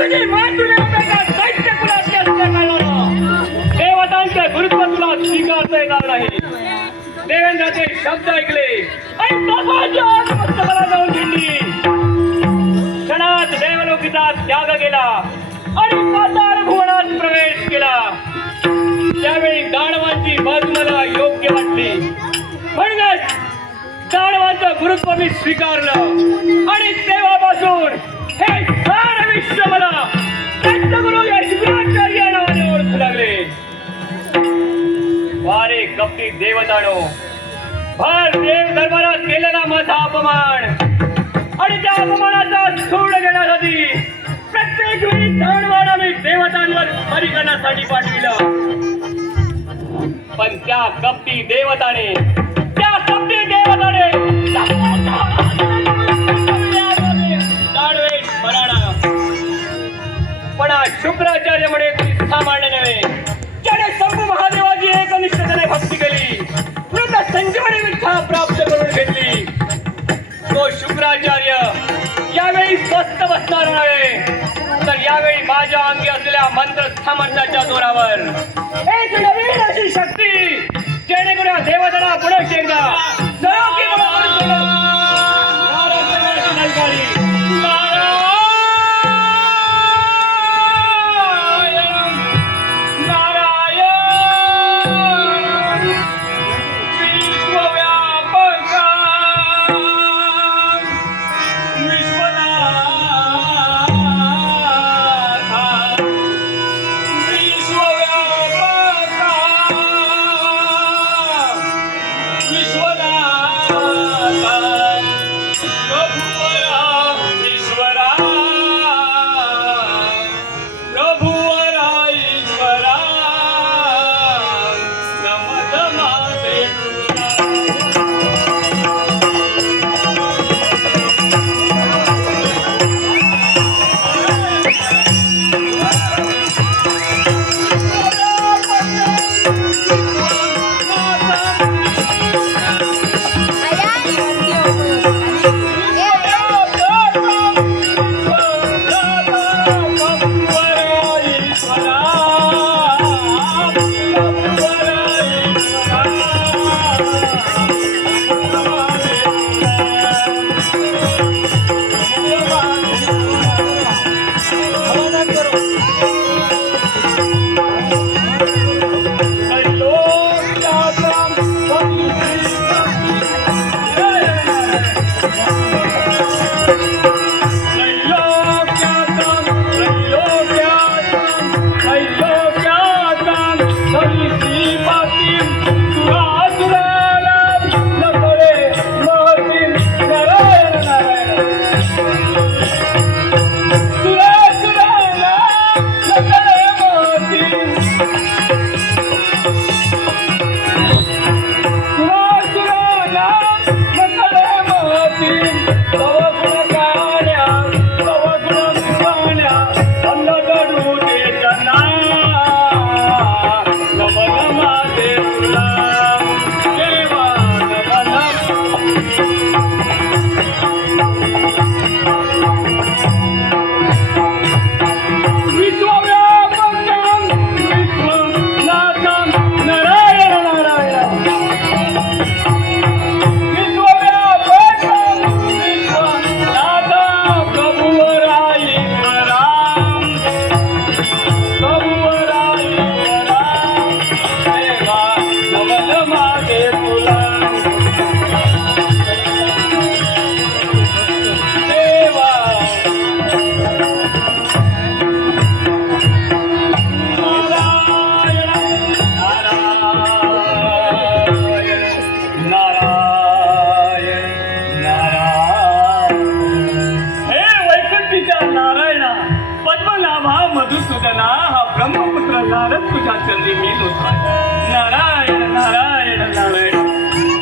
तुझी मातृ दैत्य कुलातली असल्याकारणानं देवतांच्या गुरुत्व तुला स्वीकारता येणार नाही. देवेंद्राचे शब्द ऐकले आणि प्रभाच्या मस्तकाला जाऊन भिडली. क्षणात देवलोकीचा त्याग केला आणि पाताळ भुवनात प्रवेश केला. त्यावेळी दानवांची बाजू मला योग्य वाटली. म्हणूनच दानवांचं गुरुत्व मी स्वीकारलं आणि तेव्हापासून हे सारं विश्व मला दत्तगुरु या शुक्राचार्य नावाने ओळखू लागले. वारे कपटी देवतानो, भर देव दरबारात केलेला माझा अपमान आणि त्या अपमानाचा सूड घेण्यासाठी प्रत्येक वेळी दानवाला मी देवतांवर बरी करण्यासाठी पाठविलं. पण त्या कपटी देवताने पण शुक्राचार्य म्हणे सामान्य नव्हे. त्याने शंभू महादेवाची एकनिष्ठतेने भक्ती केली, मृत संजीवनी विद्या प्राप्त करून घेतली. तो शुक्राचार्य यावेळी स्वस्थ बसणार नव्हे, तर यावेळी माझ्या अंगी असलेल्या मंत्र सामर्थ्याच्या जोरावर एक नवीन अशी शक्ती जेणेकरून देवतांना पुढे एकदा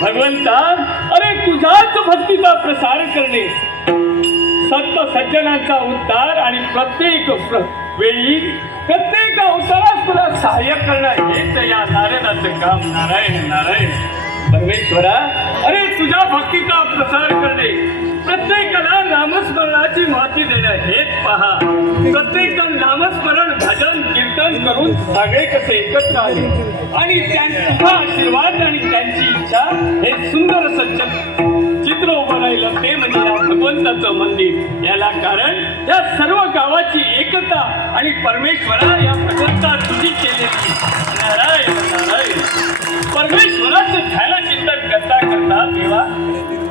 भगवंता, अरे तुझ्याच भक्तीचा प्रसार करणे, सत्य सज्जनांचा उद्धार आणि प्रत्येक वेळी प्रत्येक अवतारात तुला सहाय्य करणं हेच या नारायणाचं काम. नारायण नारायण. परमेश्वरा, अरे तुझ्या भक्तीचा प्रसार करणे, प्रत्येकाला नामस्मरणाची माहिती देणं हेच पहा. प्रत्येक जण नामस्मरण भजन कीर्तन करून सगळे कसे एकत्र आले आणि त्यांचा आशीर्वाद आणि त्यांची इच्छा हे सुंदर असं चित्र उभं राहिलं ते म्हणजे या भगवंताचं मंदिर. याला कारण या सर्व गावाची एकता आणि परमेश्वरा या भगवंता तुझी केलेली. नारायण नारायण. परमेश्वराचं ध्यान चिंतन करता करता देवा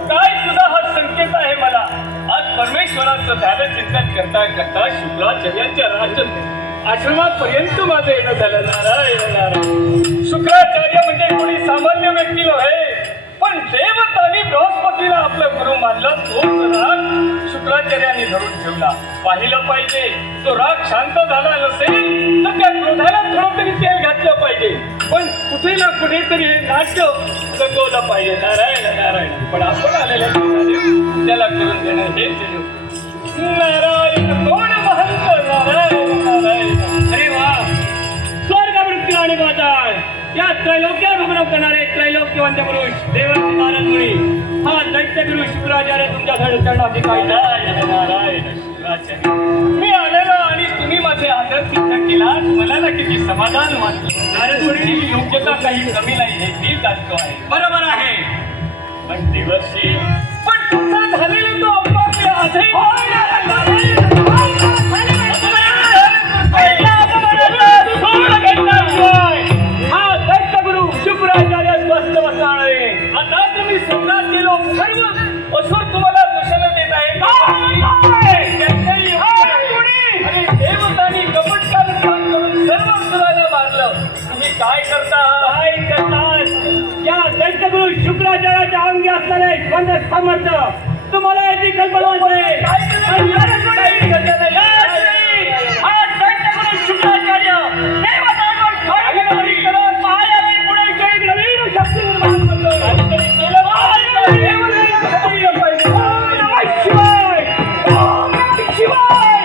काय तुझा हा संकेत आहे मला. आज परमेश्वराचं ध्यान चिंतन करता करता शुक्राचार्यांच्या राज आश्रमापर्यंत माझं येणं झालं. नारायण नारायण. शुक्राचार्य म्हणजे कोणी सामान्य व्यक्ती नव्हे, पण देवतांनी बृहस्पतीला आपलं गुरु मानलं. तोच राग शुक्राचार्यांनी धरून ठेवला. पाहिलं पाहिजे तो राग शांत झाला नसेल तर त्या क्रोधाला थोडं तरी तेल घातलं पाहिजे, पण कुठे ना कुठेतरी हे नाट्य रंगवलं पाहिजे. नारायण नारायण. पण आपण आलेल्या त्याला करून देणं हे नारायण. कोण महंत. नारायण नारायण. अरे वा, स्वर्गवृत्ती आणि पाताळ या त्रैलोक्य भ्रमण करणारे त्रैलोक्यवंत पुरुष देवाचे नारद मुनी हा दैत्यगुरु शुक्राचार्य तुमच्या चरणाची काय. नारायण नारायण. शुक्राचार्य, मी आलेलो आणि तुम्ही माझे आदर चिंतन केला, मला ना किती समाधान वाटलं. नारद मुनी, योग्यता काही कमी नाही हे मी जाणतो आहे. बरोबर आहे, पण देवर्षी, पण तुमचा झालेला तो अपमान आजही हा दैत्यगुरु शुक्राचार्य स्वस्थ बसणारे. आता तुम्ही सोडणार केलो सर्व असुर तुम्हाला दूषण देत आहे. आणि देवतांनी कपटकाल काम करून सर्व असुराला मारलं. तुम्ही काय करता. काय करतात. या दैत्यगुरु शुक्राचार्याच्या अंगी असणारे स्कंद सामर्थ्य तुम्हाला याची कल्पना नसते. हा दैत्यगुरु शुक्राचार्य देवतांवर स्वारी करत मायावी पुढे काही नवीन शक्ती निर्माण करतो. काहीतरी केलं पाहिजे. ओम नमः शिवाय. ओम नमः शिवाय.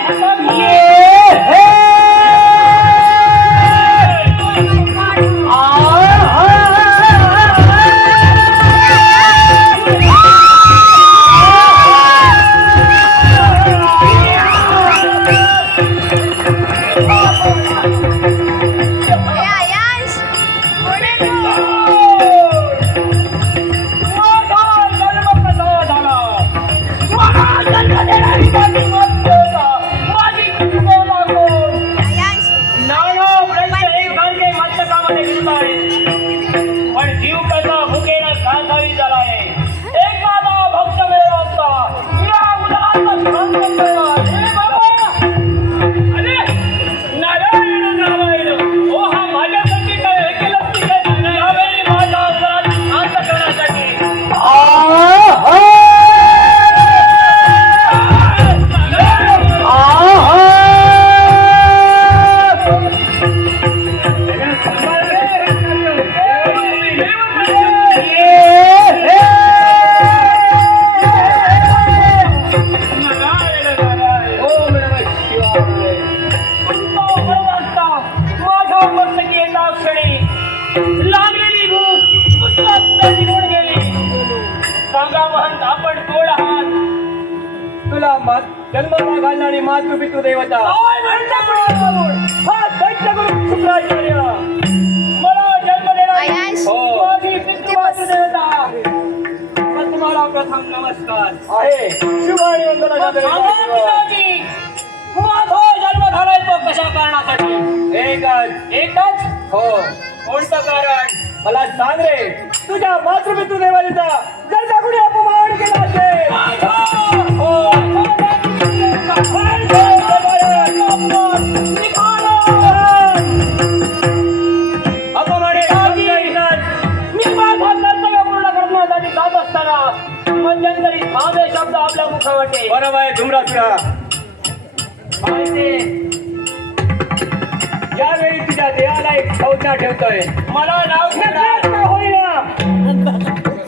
पण जीव कसा भुकेला खासावी झाला आहे. एक माझा भक्त वेळ असता तुला उदाहरण सांगतो. अरे नारायण नारायण. ओ हा माझ्यासाठी काय हे केलं की काय. यावेळी माझा अपराध शांत करण्यासाठी लागलेली भूक निघून गेली. सांगा महंत, आपण कोण आहात. तुला जन्माला घालणारी मातृपितृ देवता हा दैत्यगुरु शुक्राचार्य मला जन्म देणारी हो. माझी पितृमातृ देवता. पण तुम्हाला प्रथम नमस्कार आहे. शुभ आणि वंदना पिताजी, माझा जन्म झालाय तो कशा कारणासाठी. एकच हो. कोणतं कारण. मला सांग रे, तुझ्या मातृपितृ देवाचा जर का कुणी अपमान केला असेल मी माझा कर्तव्य पूर्ण करण्यासाठी जात असताना मध्यंतरी साधे शब्द आपल्या मुखावटे. बरोबर आहे धुमरासुरा. यावेळी तुझ्या देहाला एक संज्ञा ठेवतोय. मला नाव घेणार होईना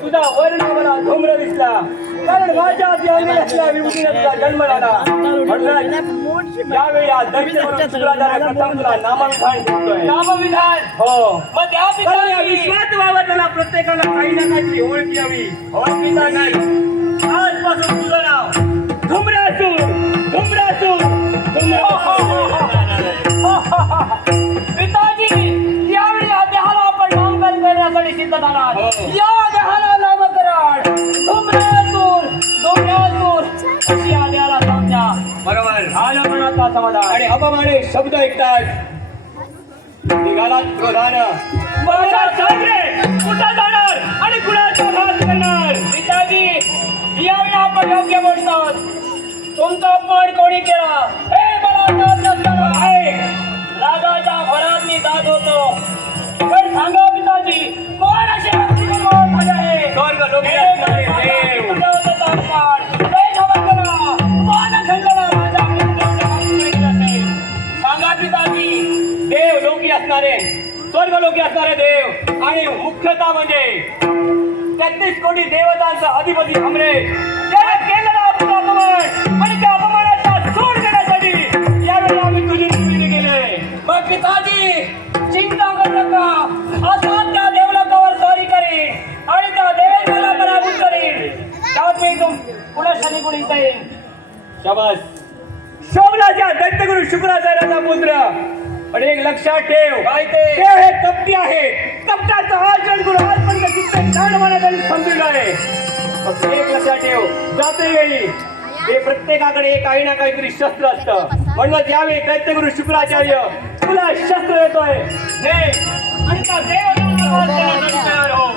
तुझा वर्ण मला धूम्र दिसला. कारण माझ्या आधी अंगी असलेल्या विभूतीने तुझा जन्म झाला. म्हणूनच यावेळी या दैत्य म्हणून शुक्राचार्य प्रथम तुला नामविधान करतोय. नामविधान हो. मग द्या कारण या पिताजी. विश्वात वावरताना प्रत्येकाला काही ना काहीतरी ओळख यावी. पिता नाही. आजपासून तुझं नाव धुम्रासूर धुम्रासूर पिताजी यावेळी या देहाला आपण नामकरण करण्यासाठी सिद्ध झालात. हो. या देहाला नामकरण धुम्रासूर धुम्रासूर अशी या देहाला समजा. बरोबर. आलं मनाचा समाधान. आणि अपमाने शब्द ऐकतात निघालात क्रोधानं. बघा सागरे कुठं जाणार आणि कुणाचा हात करणार. पिताजी यावेळी आपण योग्य बोलतात. तुमचा अपमान कोणी केला हे मला कळत नसताना आहे. रागाच्या भरात मी जात होतो. पण सांगा पिताजी कोण असे व्यक्तिमत्व माझे आहे. स्वर्ग लोकी असणारे देव. सांगा पिताजी. देव लोकी असणारे स्वर्ग लोकी असणारे देव आणि मुख्यतः म्हणजे 33 कोटी देवतांचा अधिपती हमरे याने केलेला आपला अपमान आणि त्या अपमानाचा सूड देण्यासाठी यावेळी आम्ही तुझी निमित्त केले. मग पिताजी चिंता करू नका. असा त्या देवलोकावर स्वारी करीन आणि त्या देवेंद्राला पराभूत करीन. त्यात मी पुन्हा शनी गुण येईल. शाबास. शोभनाच्या दैत्यगुरु शुक्राचार्याचा पुत्र. पण एक लक्षात ठेव काय ते? देव हे कपटी आहे. कपटाचा आचरण करून आजपर्यंत कित्येक कांडमाना त्यांनी समजून आहे. फक्त एक लक्षात ठेव जाते वेळी हे प्रत्येकाकडे काही ना काहीतरी शस्त्र असतं. म्हणून यावेळी दैत्यगुरु शुक्राचार्य तुला शस्त्र देतोय हे आणि त्या देवाला आवाज देण्यासाठी तयार हो.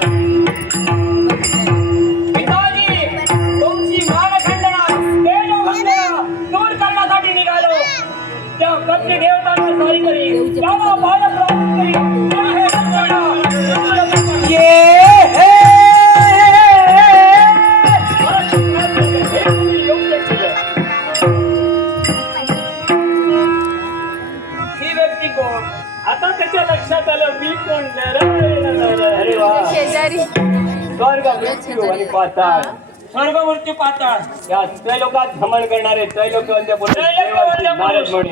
पिताजी तुमची मानखंडना देववंदना दूर करण्यासाठी निघालो. त्या कपटी देवतांना स्वारी करीन. त्याला बाळ प्राप्त करीन. आणि हे रक्षण ही व्यक्ती कोण. आता त्याच्या लक्षात आलं मी कोण. अरे वा. शेजारी स्वर्ग मृत्यू आणि पाताळ स्वर्ग मृत्यू पाताळ. या त्रैलोकात भ्रमण करणारे त्रैलोक्यवंद्य पुरुष त्रैलोक्यवंद्य नारद पुरुष. मुनी.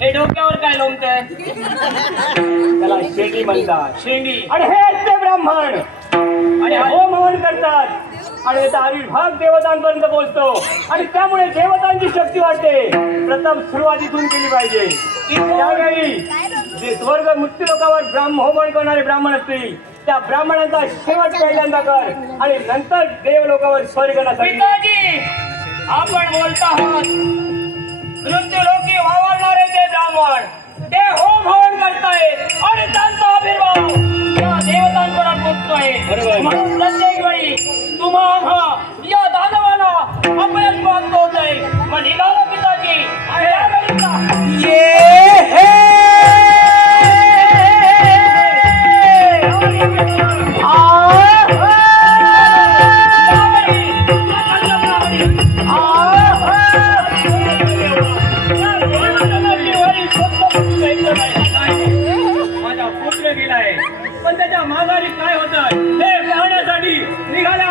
हे डोक्यावर काय लोमतंय. त्याला शेटी म्हणतात. शेंडी. आणि हेच ते ब्राह्मण आणि होम हवन करतात आणि याचा आविर्भाव देवतांपर्यंत पोहोचतो आणि त्यामुळे देवतांची शक्ती वाढते. प्रथम सुरुवात इथून केली पाहिजे. त्यावेळी जे स्वर्ग मृत्यू लोकावर होमन करणारे ब्राह्मण असतील त्या ब्राह्मणांचा शेवट पहिल्यांदा कर आणि नंतर देव लोकावर स्वर्ग नसेल. पिताजी आपण बोलता आहात मृत्यू लोकी वावरणारे ते ब्राह्मण ते होम हवन करतायत आणि त्यांचा आविर्भाव या देवतांपर्यंत पोहोचतोय. बरोबर. म्हणून प्रत्येक वेळी तुम्हा या दानवाला अपयश प्राप्त होत आहे. मग निघाला पिताजी आणि यावेळी माझा पुत्र गेलाय पण त्याच्या माघारी काय होतं हे पाहण्यासाठी निघाला.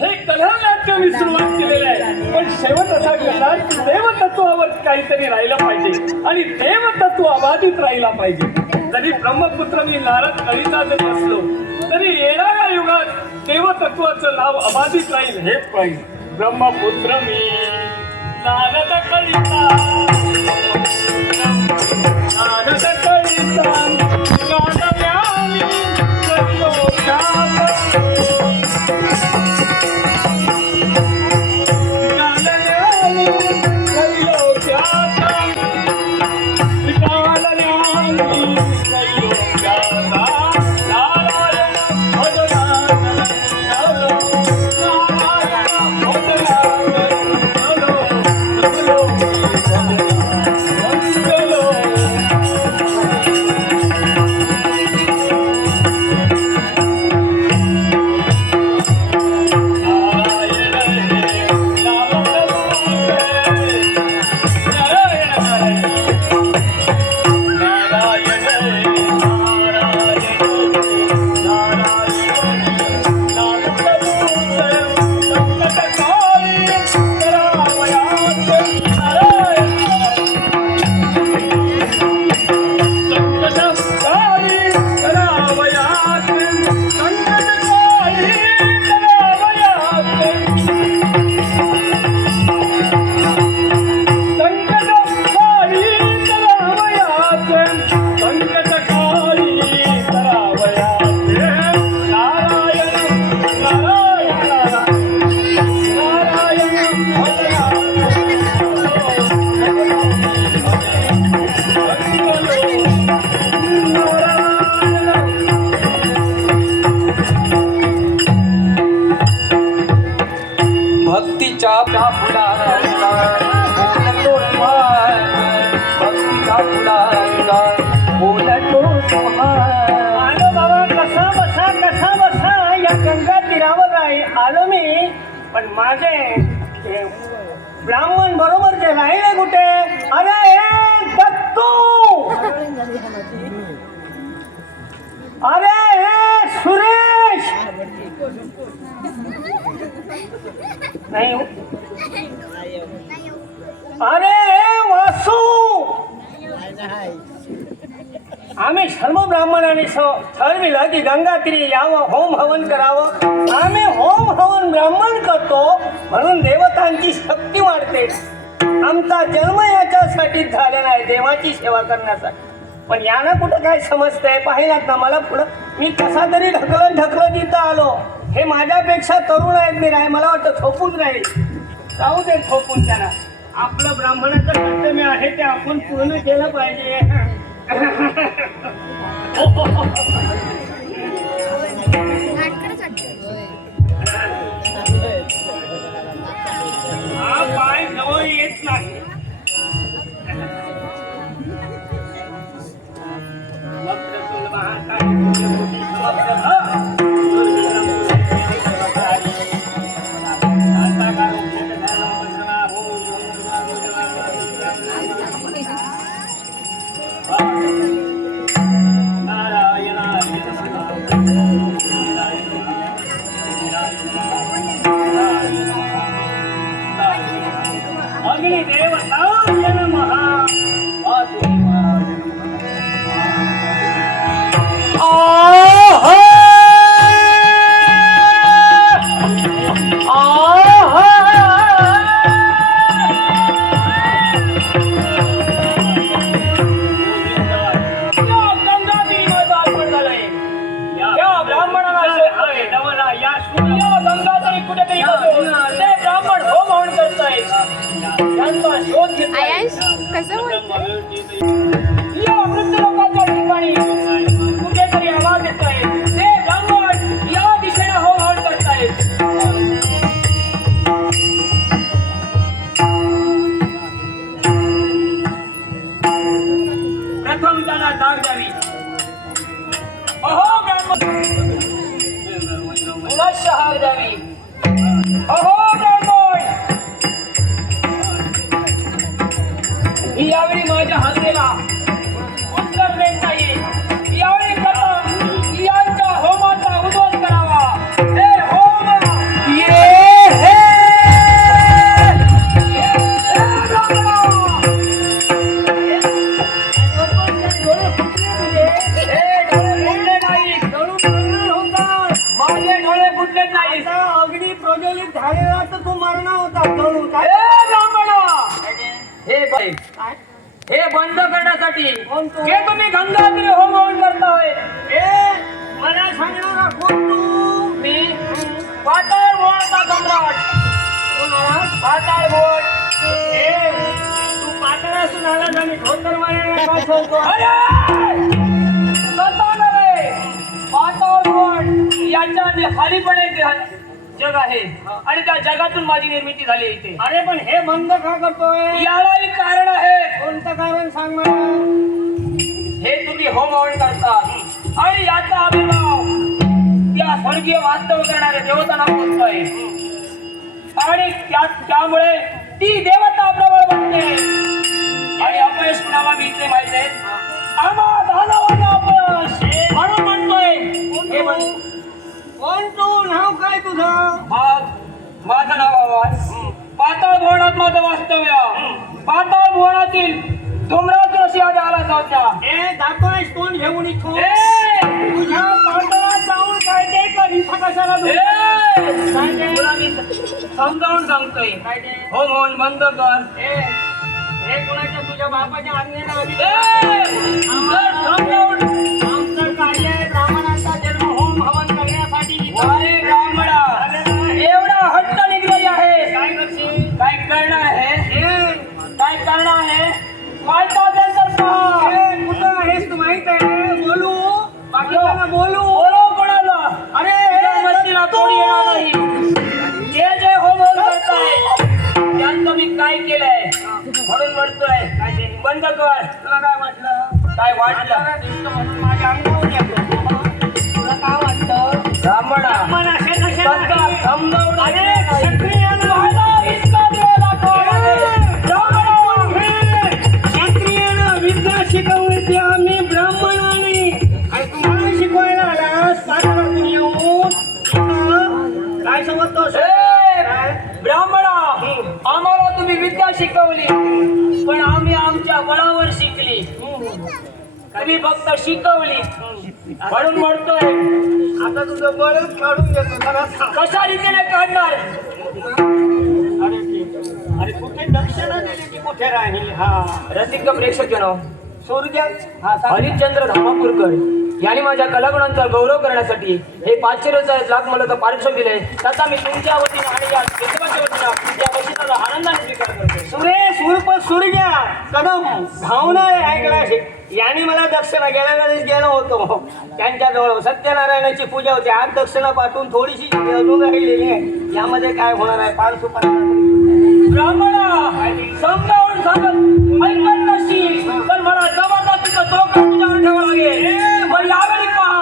हे कलानाट्य मी सुरुवात केलेलं आहे पण शेवट असा केला की देवतत्वावर काहीतरी राहिलं पाहिजे आणि देवतत्व अबाधित राहिला पाहिजे. जरी ब्रह्मपुत्र मी नारद कलिता जरी असलो तरी येणाऱ्या युगात देवतत्वाचं नाव अबाधित राहील हे पाहिजे. ब्रह्मपुत्र मी नारद कलिता नारद कलिता गाणव्यामी भक्तीच्या फुलांचा बोलतो सुहास, भक्तीच्या फुलांचा बोलतो सुहास. आलो बाबा, कसा बसा या गंगा तीरावर आलो मी. पण माझे ते ब्राह्मण बरोबरचे राहिले कुठे? अरे हे दत्तू, अरे हे सुरेश, नाही हो. अरे हे वासू. आम्ही सर्व ब्राह्मणांनी ठरविलं की गंगातीरी यावं, होम हवन करावं. आम्ही होम हवन ब्राह्मण करतो म्हणून देवतांची शक्ती वाढते. आमचा जन्म याच्यासाठी झालेला आहे, देवाची सेवा करण्यासाठी. पण यानं कुठं काय समजतंय? पाहिलात ना मला पुढं मी कसा तरी ढकलत इथं आलो. हे माझ्यापेक्षा तरुण आहेत, मी मला वाटतं थोपून राहील. जाऊ दे थोपून त्यांना. आपलं ब्राह्मणाचं कर्तव्य आहे ते आपण पूर्ण केलं पाहिजे. हा पाय जवळ येत नाही. अग्निदेवताय नमः. आयांश कसं या वृद्ध लोकांच्या ठिकाणी कुठेतरी आवाज येत आहे. ते ब्राह्मण या दिशेने हो हवन करतायत. प्रथम त्याला जाग द्यावी. अहो ब्राह्मण, पुनश्च हाक द्यावी. अहो ब्राह्मण, यावेळी माझ्या हाकेला उत्तर देत नाही. यावेळी प्रथम यांच्या होमाचा उद्ध्वस्त करावा. हे होम माझे डोळे फुटले नाही. अग्नी प्रज्वलित झालेला तर तू मरणा होता. हे बंद करण्यासाठी हे तुम्ही गंगातीरी होम हवन करताय. मला सांगणारा कोण तू? मी पाताळ भुवनाचा सम्राट. पाताळ भुवन. तू पाताळ असून आला आणि धोतर मारायला काय सांगतो? पाताळ भुवन याच्या खाली पण एक जग आहे आणि त्या जगातून माझी निर्मिती झाली इथे. अरे पण हे बंद का करतोय? यालाही कारण आहे. कोणतं कारण सांग मला. हे तुम्ही होम हवन करतात आणि याचा अभिभाव त्या स्वर्गीय वास्तव करणाऱ्या देवतांना पोचतोय आणि त्यामुळे ती देवता प्रबळ बनते. आणि अपयश कुणाला मिळते माहिती आहे? आम्हा दानवांना अपयश म्हणून म्हणतोय. हे कोण तू? नाव काय तुझं? माझं नाव आवाज. पाताळ भुवनात माझं वास्तव्य. पाताळ भुवनातील धुमराज ऋषी आज आला संज्ञा. हे दाखवाय तोंड घेऊन इथून तुझ्या पाताळात जाऊन काय ते कसा कशाला समजावून सांगतोय. हो म्हणून बंद कर. हे कोणाच्या तुझ्या बापाच्या आज्ञेनं आमचं कार्य आहे ब्राह्मणांचा जन्म होम हवन करण्यासाठी. अरे ब्राह्मणा, एवढा हट्ट निघाली आहे. काय करशील? काय करणार आहे? काय करणार आहे? काय काजल करता? कुठं आहेस तू माहित आहे? बोलू बाकीला बोलू. बोलू कोणाला? अरे मस्तीला कोणी येणार नाही. जे जे होम हवन करताय म्हणून म्हणतोय बंद कर. तुला काय वाटलं? काय वाटलं म्हणून माझ्या अंगावर येतो. तुला काय वाटतं? ब्राह्मणा समजावून विद्या शिकवली ती आम्ही ब्राह्मणाने आणि तुम्हाला शिकवायला आला सातारातून येऊन काय समजतोस? ब्राह्मणा आम्हाला तुम्ही विद्या शिकवली पण आम्ही आमच्या बळावर शिकली. तुम्ही फक्त शिकवली म्हणून म्हणतोय आता तुझं बळच काढून घेतो. कशा रीतीने काढणार? अरे कुठे दक्षिणा दिली की कुठे राहील? हा रसिक प्रेक्षक सूर्य हरिश्चंद्र धामापूरकर यांनी माझ्या कलागुणांचा गौरव करण्यासाठी हे 500 लाख मला तर पारितोषिक दिले. त्याचा मी तुमच्या वतीने आणि या केशवाच्या वतीने या बक्षिसाचा आनंदाने स्वीकार करतो. सुरेश उर्फ सूर्य कदम भावना ऐकला यांनी मला दक्षिणा गेल्या वेळेस गेलो होतो त्यांच्याजवळ सत्यनारायणाची पूजा होती. आज दक्षिणा पाठवून थोडीशी अजून राहिलेली आहे. यामध्ये काय होणार आहे? 5 सुपारी ब्राह्मणा समजावून सांगत ऐकत नसशील तर मला जबरदस्तीचा चोख तुझ्यावर ठेवावा लागेल. पण यावेळी पहा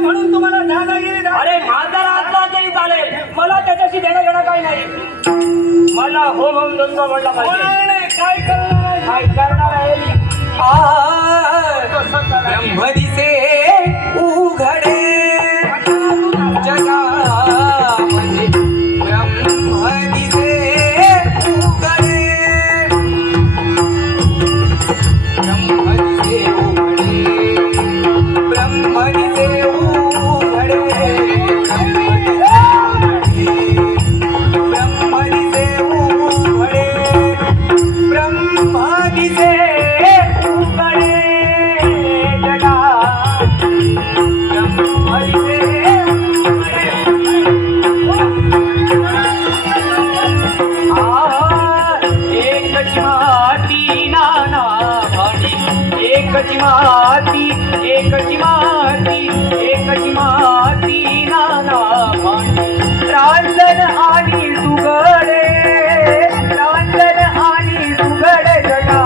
म्हणून तुम्हाला दादागिरी. अरे म्हातारा असला तरी चालेल, मला त्याच्याशी देणं घेणं काही नाही. मला हो म्हणून धंदा म्हणला पाहिजे. काय करणार आहे? ब्रह्मदिसे उघडे जगामध्ये ब्रह्मदिसे उघडे ब्रह्मदिसे उघडे ब्रह्मदिसे उघडे ब्रह्मदिसे उघडे ब्रह्मदिसे एकची माती नाना रांजण आणि सुगडे रांजण आणि सुगडे जगा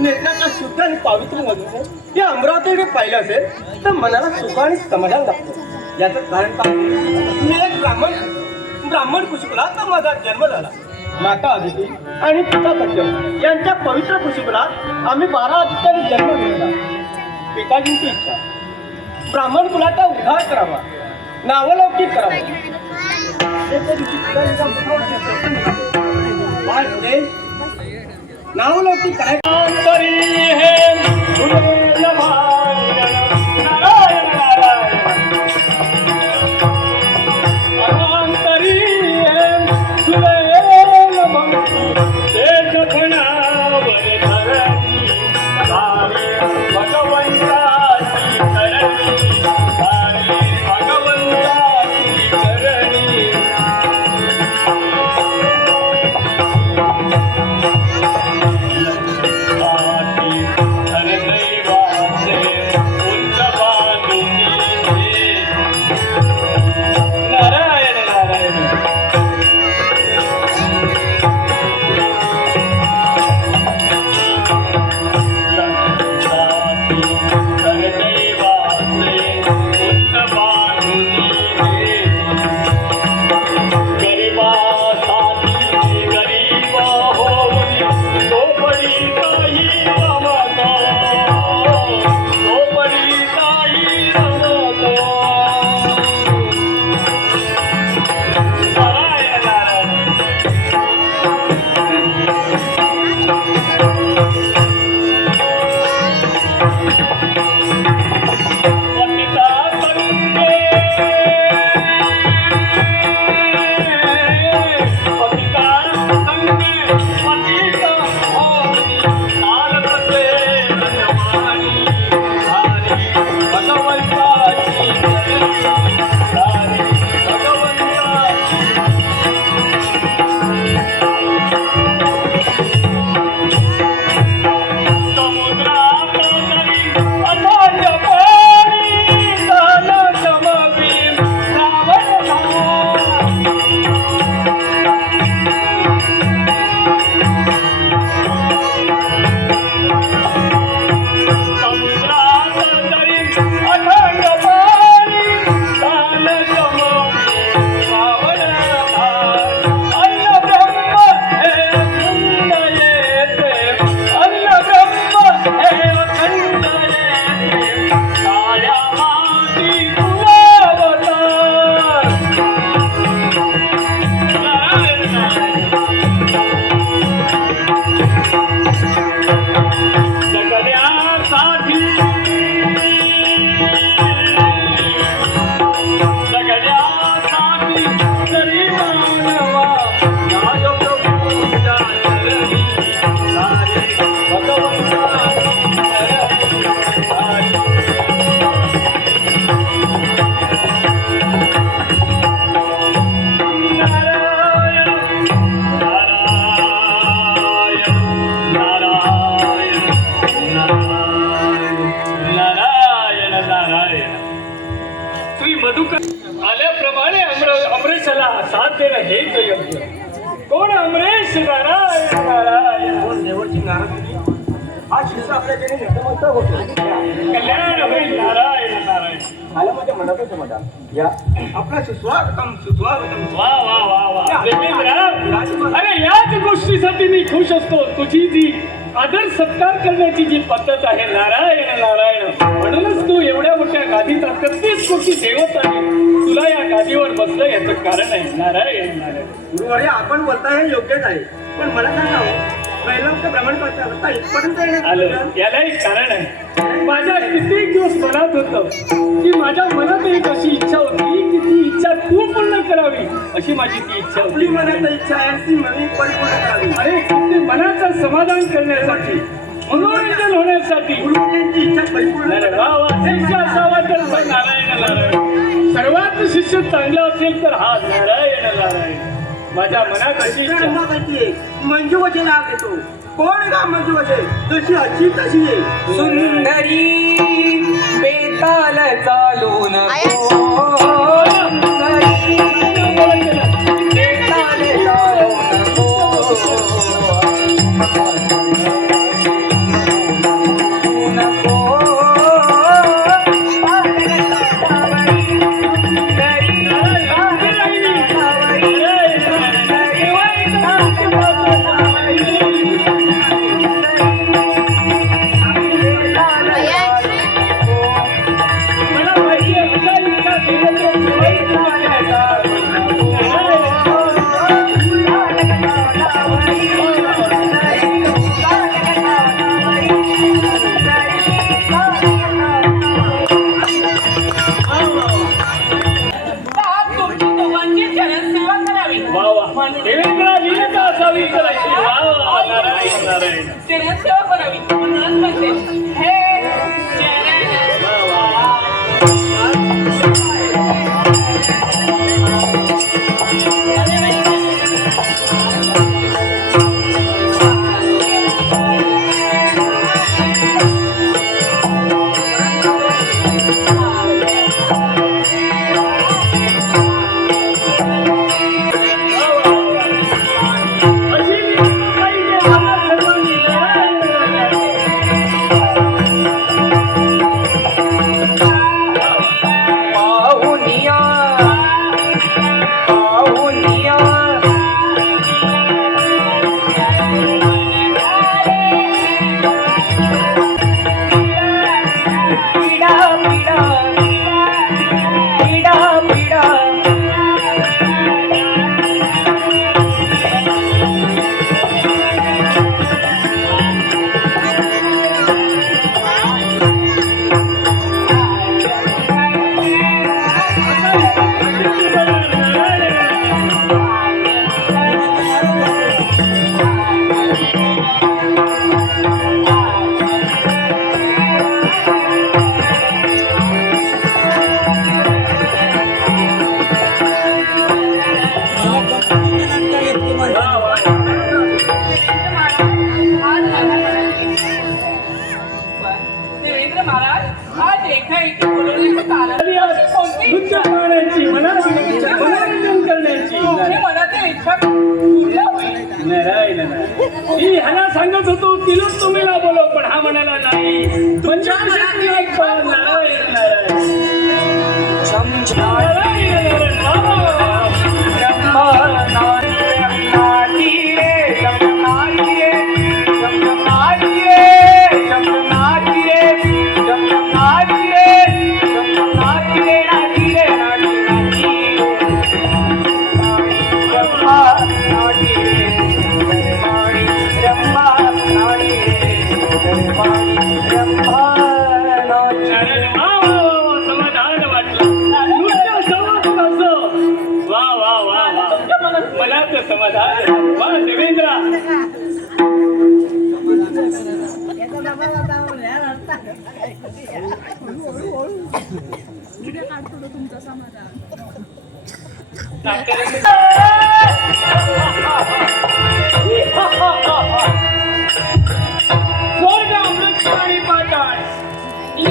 नेत्रांना शुद्ध आणि पावित्र मधून या अमरावतीकडे पाहिलं असेल तर मनाला सुख आणि समाधान लागतं. याचं कारण काय? मी एक ब्राह्मण कुशकुलात माझा जन्म झाला. माता आदिती आणि पिता सत्यम यांच्या पवित्र कुशकुलात आम्ही 12 आदित्याने जन्म घेतला. पिताजींची इच्छा ब्राह्मण कुलाचा उद्धार करावा, नावलौकिक करावा. नावलौकिक करायचं साथ देणं हेच योग्य. कोण अमरेश नारायण नारायण. देवळची नाराज हा शिष्य आपल्याकडे नतमस्तक होतो. कल्याण होईल नारायण नारायण. आलं माझ्या मनातच मजा या आपला सुस्वागतम सुस्वागतम. वा वा वा वा देवेंद्र, अरे याच गोष्टीसाठी मी खुश असतो. तुझी जी आदर सत्कार करण्याची जी पद्धत आहे नारायण नारायण, म्हणूनच तू एवढ्या मोठ्या गादीत 33 कोटी देवताने तुला या गादीवर बसलं याचं कारण आहे नारायण नारायण. गुरुवारी आपण बोलता हे योग्यच आहे, पण मला सांगा पहिलं ब्राह्मणपात्र आता इथपर्यंत आलं यालाही कारण आहे. माझ्या कित्येक दिवस मनात होतं की माझ्या मनात एक अशी इच्छा होती की ती इच्छा तू पूर्ण करावी, अशी माझी ती इच्छा आपली होती. मनात इच्छा आहे ती मनी परिपूर्ण करावी. अरे ते मनाचं समाधान करण्यासाठी, मनोरंजन होण्यासाठी. गुरुवाऱ्यांची इच्छा परिपूर्ण अरे वा वा, शिष्य असावा तर तो नारायण नारायण. सर्वात शिष्य चांगला असेल तर हा नारायण नारायण. माझ्या मनात अशी इच्छा. मंजू वचन नाव घेतो. कोण का मंजू वचन जशी अशी तशी आहे. सुंदरी बेताल चालू नको. सुंदरी बेताल चालू नको. मला माहिती आहे तुझ्या इच्छा तुमची दोघांची जनसेवा करावी. वा वा, देवेंद्र वीरता असावी तर अशी. वा वा, नारायण नारायण. जनसेवा करावी म्हणूनच म्हणते हे जन. वा वा. अशी वीरता पाहिजे मला सर्वांनी. नारायण नारायण. पाहुनिया पाहुनिया पिडा पिडा पिडा पिडा देवेंद्र महाराज आज एकाएकी बोलवण्याचं कारण कोणती नृत्य करण्याची, मनोरंजन करण्याची. तुमची मनातील इच्छा पूर्ण होईल. नारायण नारायण. मी ह्याला सांगत होतो तिलाच तुम्ही ना बोलव, पण हा म्हणाला नाही. तुमच्या मनातील इच्छा. नारायण नारायण. नारायण नारायण. वा वा वा. नारायण. वा वा वा वा. समाधान वाटलं. नृत्य समाधान असं. वा वा वा वा. मला तर समाधान. वा देवेंद्र. स्वर्ग अमृत आणि पाताळ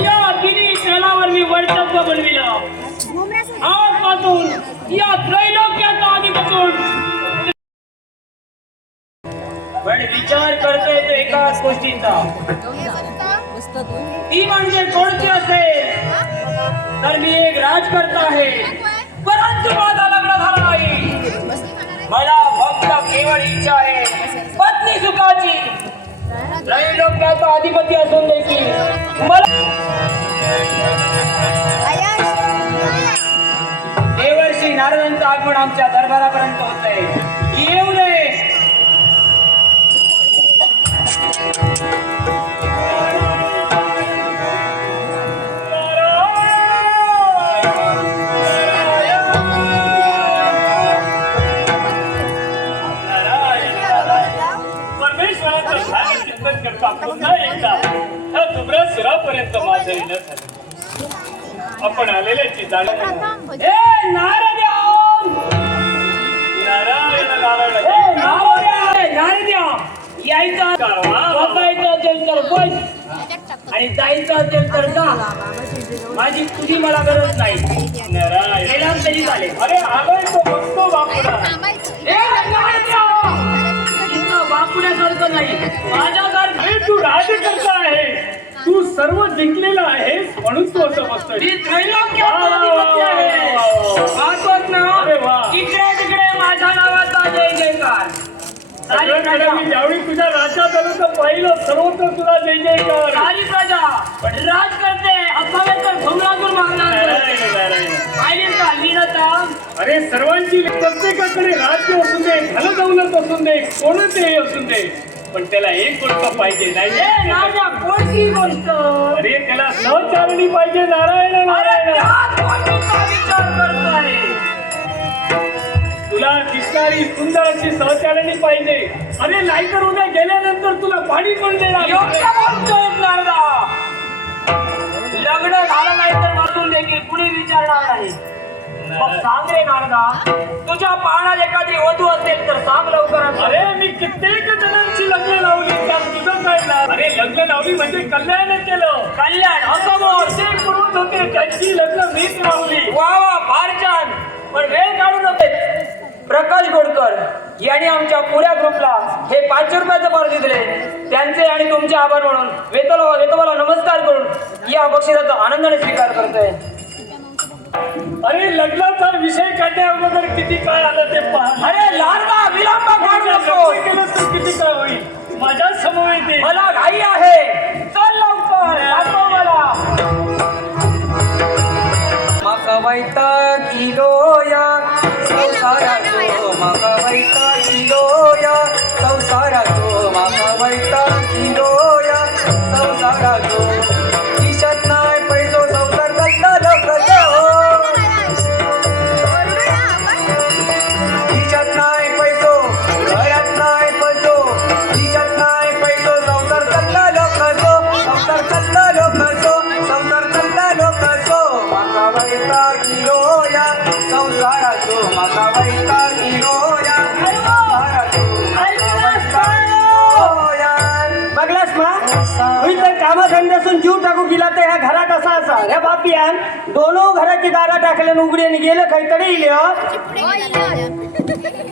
या तिन्ही स्थळावर मी वर्चस्व बनविलं. आजपासून या त्रैलोक्याचा अधिपती. पण विचार करतोय तो एकाच गोष्टीचा, ती म्हणजे कोणती असेल तर मी एक राजकर्ता आहे, परंतु माझा लग्न झाला नाही. मला फक्त केवळ इच्छा आहे पत्नी सुखाची. त्रैलोक्याचा अधिपती असून देखील मला देवर्षी नारदांचं आगमन आमच्या दरबारापर्यंत होतंय. येऊ नये. परमेश्वराचं ध्यान चिंतन करता पुन्हा एकदा ह्या दुबऱ्या सुरापर्यंत माझं येणं झालं. आपण आलेल्याची जाणीव नाही. ए नारद्या, नारायण नारायण. ए नारद्या, यायचं बसायचं असेल तर बस आणि जायचं असेल तर जा. माझी तुझी मला गरज नाही. नारायण. गेला तरी चालेल. अरे आलोय तो बघतो बापुडा. ए नारद्या, इथं बापुड्यासारखं नाही. माझ्यासारखं अरे तू राजकर्ता आहे, तू सर्व जिंकलेला आहेस म्हणून तू असं बसतोय. मी त्रैलोक्याचा अधिपती आहे. वाचवत ना. अरे वा. इकडे तिकडे माझ्या नावाचा जय जयकार. सगळ्याकडे मी ज्यावेळी तुझ्या राज्यात आलो तर पाहिलं सर्वत्र तुला जय जयकार. सारी प्रजा पण राज करते असावे तर घुमलातून मागणार. नारायण नारायण. पाहिजे का लीनता. अरे सर्वांची प्रत्येकाकडे राज्य असून दे, धनदौलत असून दे, कोणतेही असून दे, पण त्याला एक गोष्ट पाहिजे ए नाही. नाजा कोणती गोष्ट. अरे त्याला सहचारणी पाहिजे. नारायण अरे नारायण. त्यात कोणतीचा विचार करतोय. तुला दिसणारी सुंदर अशी सहचारणी पाहिजे. अरे नाहीतर उद्या गेल्यानंतर तुला पाणी पण देणार. योग्य बोलतोय नारदा. लग्न झालं नाही तर बसून देखील कुणी विचारणार नाही. मग सांग रे नारदा, तुझ्या पाहण्यात एखादी वधू असेल तर सांग लवकर. अरे मी कित्येक जणांची लग्न लावली, त्यात तुझं काय ना. अरे लग्न लावली म्हणजे कल्याण केलं. कल्याण असं बोल. ते पूर्वज होते त्यांची लग्न मीच लावली. वा वा फार छान. पण वेळ काढू नये. प्रकाश गोडकर यांनी आमच्या पुऱ्या ग्रुपला हे 500 रुपयाचं पारितोषिक दिले. त्यांचे आणि तुमचे आभार म्हणून वेतोबाला नमस्कार करून या बक्षिसाचा आनंदाने स्वीकार करतोय. अरे लग्नाचा विषय काढण्या अगोदर किती काय आलं ते पहा. अरे लाडका विलंब करू लग्न नको. केलं तर किती काय होईल. माझ्या समोर येते. मला घाई आहे. चल लवकर दाखव मला. माका वैतागिलो या संसाराचो, माका वैतागिलो या संसाराचो, माका वैतागिलो या संसाराचो. दिसत नाही पैसो संसार कसला लोकचो. दिसत नाही पैसो, घरात नाही पैसो. दिसत नाही पैसो, संसार कसला लोकचो, संसार कसला लोकचो, संसार कसला लोकचो. माका वैतागिलो या संसाराचो, माका वैतागिलो या संसाराचो. बघलास ना, मी तर कामाधंद्यासून जीव टाकू गेला तर ह्या घरात असा असा ह्या बापियान दोनो घराची दारा टाकले उघडी आणि गेलं काहीतरी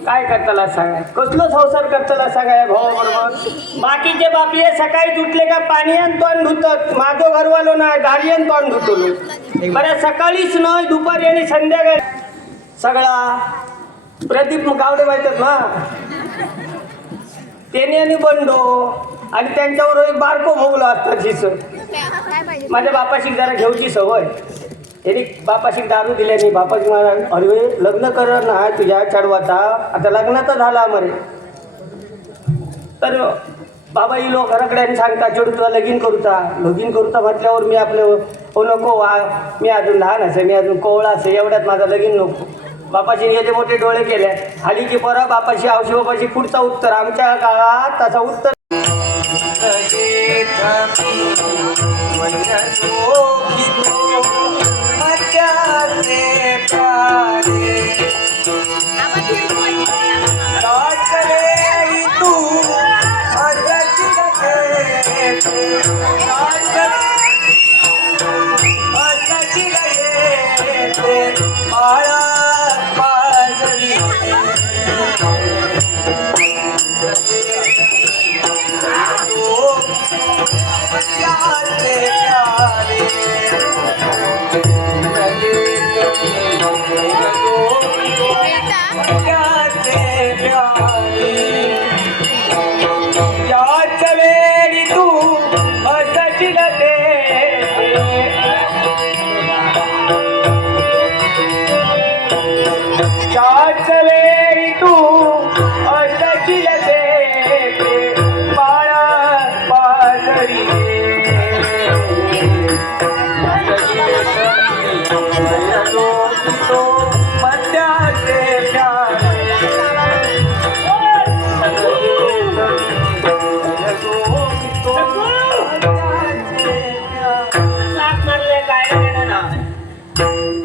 काय करताला सांगा. कसलो संसार करताला सांगा या भावा बरोबर. बाकीचे बापले सकाळी उठले का पाणी आणि तोंड धुतात. माझं घरवालो नाही गाडी आणि तोंड धुतलो. बरं सकाळीच नाही दुपारी आणि संध्याकाळी सगळा प्रदीप गावडे माहितात ना त्याने आणि बंडो आणि त्यांच्यावर एक बारको भोगलो असतात शिस. माझ्या बापाशी जरा घेऊची सवय. त्यांनी बापाशी दारू दिल्याने बापाशी मला अरे लग्न कर ना तुझ्या चढवाचा आता लग्नाचा झाला मरे. तर बाबा ही लोक घराकडे सांगता चढू तुला लगीन करूचा म्हटल्यावर मी आपलं हो नको मी अजून लहान असे मी अजून कोवळा असे एवढ्यात माझं लगीन नको. बापाशी याचे मोठे डोळे केले खाली की परत बापाशी आवशी बापाशी पुढचा उत्तर. आमच्या काळात तसा उत्तर तू प्यारे याच वेळी तू असशील ते याच वेळी तू असशील ते बाळा पाजरी तो मध्याचे लाथ मारले काय ना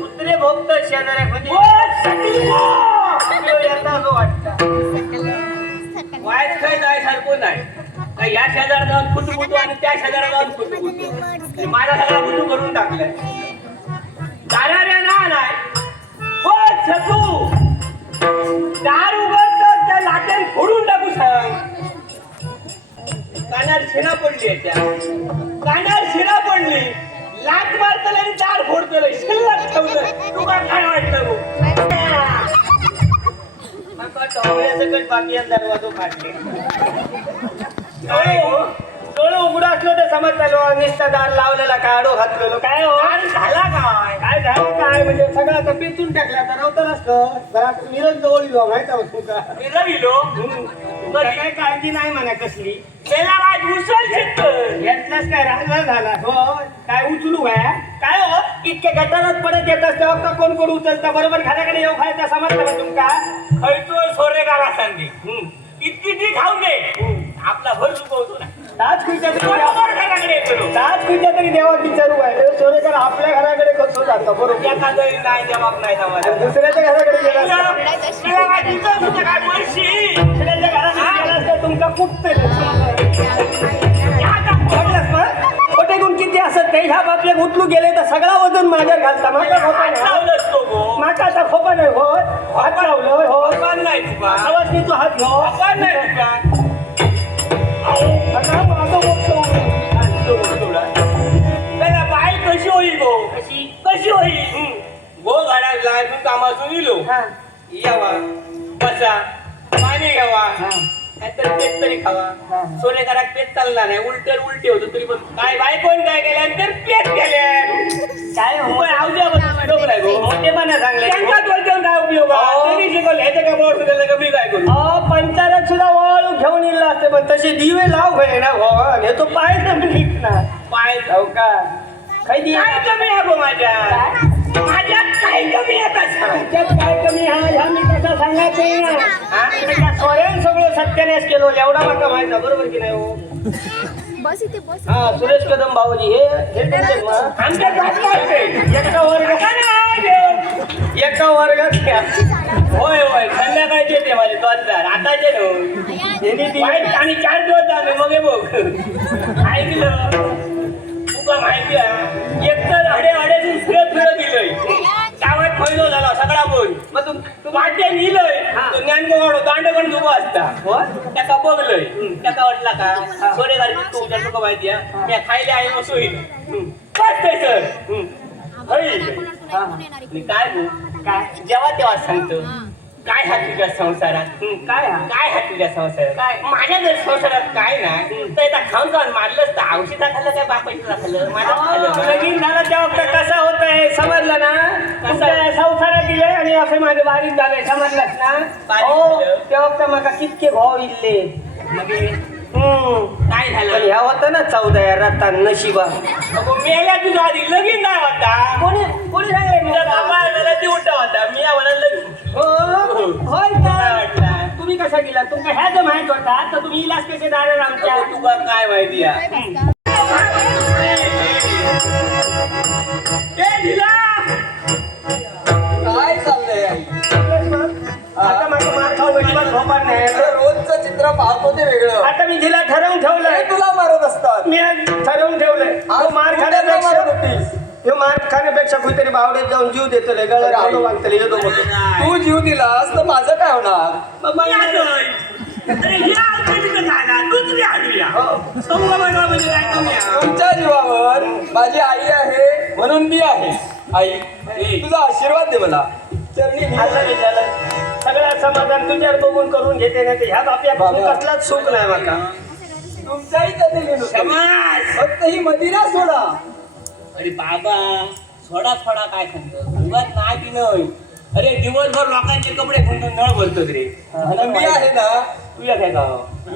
कुत्रे भोगत शेजाऱ्या म्हणजे वाईट काही नाही सारखं नाही का या शेजारा जाऊन फुटू आणि त्या शेजारा जाऊन फुटू माझा सगळा फुटू करून टाकलाय दाराऱ्या ना नाही हो छकू दार उघडत त्या लाटेन फोडून टाकू सांग कानार शिणा पडली याच्या कानार शिणा पडली लाट मारतले आणि दार फोडतले शिल्लक ठेवलं तुला काय वाटलं मग सकट बाकी दरवाजो काढले डोळं उघडं असलं तर समजलं निस्ता दार लावलेला काय आडो घातलेलो काय हो झाला काय झालं काय म्हणजे सगळं आता पेचून टाकला तर नव्हतं असतं घरात विरत जवळ येऊ माहिती आहे तुका विरत गेलो काय काळजी नाही म्हणा कसली त्याला आज उचल घेतलास काय राहिला झाला हो काय उचलू काय हो इतके गटारात पडत येत असते फक्त कोण कोण उचलता बरोबर घराकडे येऊ खायचा समजलं का तुमका खयतोय सोरेगारा सांगे इतकी ती खाऊ दे आपला भर चुकवतो ना ताज कुठच्या तरी येतो ताज कुठच्या तरी देवा विचारू आहे सोरेकर आपल्या घराकडे कसं जातं बरोबर एखादा नाही जबाब नाही समाज दुसऱ्याच्या घराकडे गेला दुसऱ्याच्या घराकडे गेला असता तुमका कुठते खोटे गुण किती असत ते ह्या बापले उचलू गेले तर सगळा वजन माझ्यावर घालता माका आता खोपा नाही हो हात लावलं हो नाही तुका आवाज नाही तू हात घ्या नाही तुका बाई कशी होईल गो कशी होईल गो घरात लायफून कामासून इलो यावा बसा पाणी घ्यावा नाहीतर पेट तरी खावा सोने घरात पेट चालला नाही उलटे होतो तरी पण काय बाय कोण काय केल्यानंतर पेट केले काय मोठेपणा सांगले काय उपयोग शिकवलं ह्याच्या कामावर सुद्धा मी काय करू पंचायत सुद्धा वळू घेऊन येईल असते पण तसे दिवे लाव घे ना भगवान हे तो पाय ना पाय जाऊ का काही काय कमी आहे गो माझ्यात काय कमी आहे काय कमी आहे ह्या मी कसं सांगायचं सोरेन सगळं सत्यानाश केलो एवढा माका माहिती बरोबर की नाही हो बस इथे बस हा सुरेश कदम भाऊजी हे एका वर्गात होय होय संध्याकाळचे ते माझे दोनदार आताचे वाईट आणि 4 दिवस झाले मग हे बघ ऐकलं तुका माहिती आहे एकतर अडे फिरत दिलंय गावात फैलो झाला सगळा बोल मग तू वाटे निलय ज्ञानगोवाडो दांडगण उभा असता त्याका बघलय त्याका वाटला का सोडे गाडी तुमच्या तुका माहिती आहे मी खायला आहे मग सोयी बस ते सर काय काय जेव्हा तेव्हा सांगतो काय हा तुझ्या संसारात काय हा तुझ्या संसारात काय माझ्या जर संसारात काय नाही तर एकदा खाऊन खाऊन मारलंच तर औषधा खाल्लं काय बापाचं खाल्लं माझ्या खाल्लं लगीन झालं तेव्हा कसं होत आहे समजलं ना कसं संसारात दिलंय आणि असं माझं बारीक झालंय समजलंच ना हो तेव्हा मला कितके भाव इल्ले काय झालं ह्या होतं ना 14 रत्ता नशिबा मेल्या तुझ्या आधी लगीन नाही होता कोणी सांगितलं तुझ्या बाबा उठा होता मी यावर लगीन होय काय वाटला तुम्ही कसा गेला तुमका ह्या जर माहित होता तर तुम्ही इलाज कसे दार आमच्या तुला काय माहिती काय चाललंय आता माझं मार खाऊ झोपा नाही रोजचं चित्र पाहतो ते वेगळं आता मी जिला ठरवून ठेवलंय तुला मारत असतात मी ठरवून ठेवलंय मार खाण्यापेक्षा कुठेतरी बावडीत जाऊन जीव देतले गळा बांधतले येतो तू जीव दिलास तर माझं काय होणार अरे या आमच्या झाला दुसरी आणूया समजा बनवा म्हणजे काय कमी आहे. तुमच्या जीवावर माझी आई आहे म्हणून मी आहे. आई तुझा आशीर्वाद दे मला चरणी घे. असं नाही झालं सगळं समाधान तुझ्यावर बघून करून घेते ना ते ह्या बाप्यापासून बाबा. कसलाच सुख नाही माका तुमच्याही कधी गेलो समाज फक्त ही मदिरा सोडा. अरे बाबा सोडा सोडा काय सांगतो उगाच नाही की नाही. अरे दिवसभर लोकांचे कपडे घालून नळ भरतो रे. आणि मी आहे ना तुझ्या काय का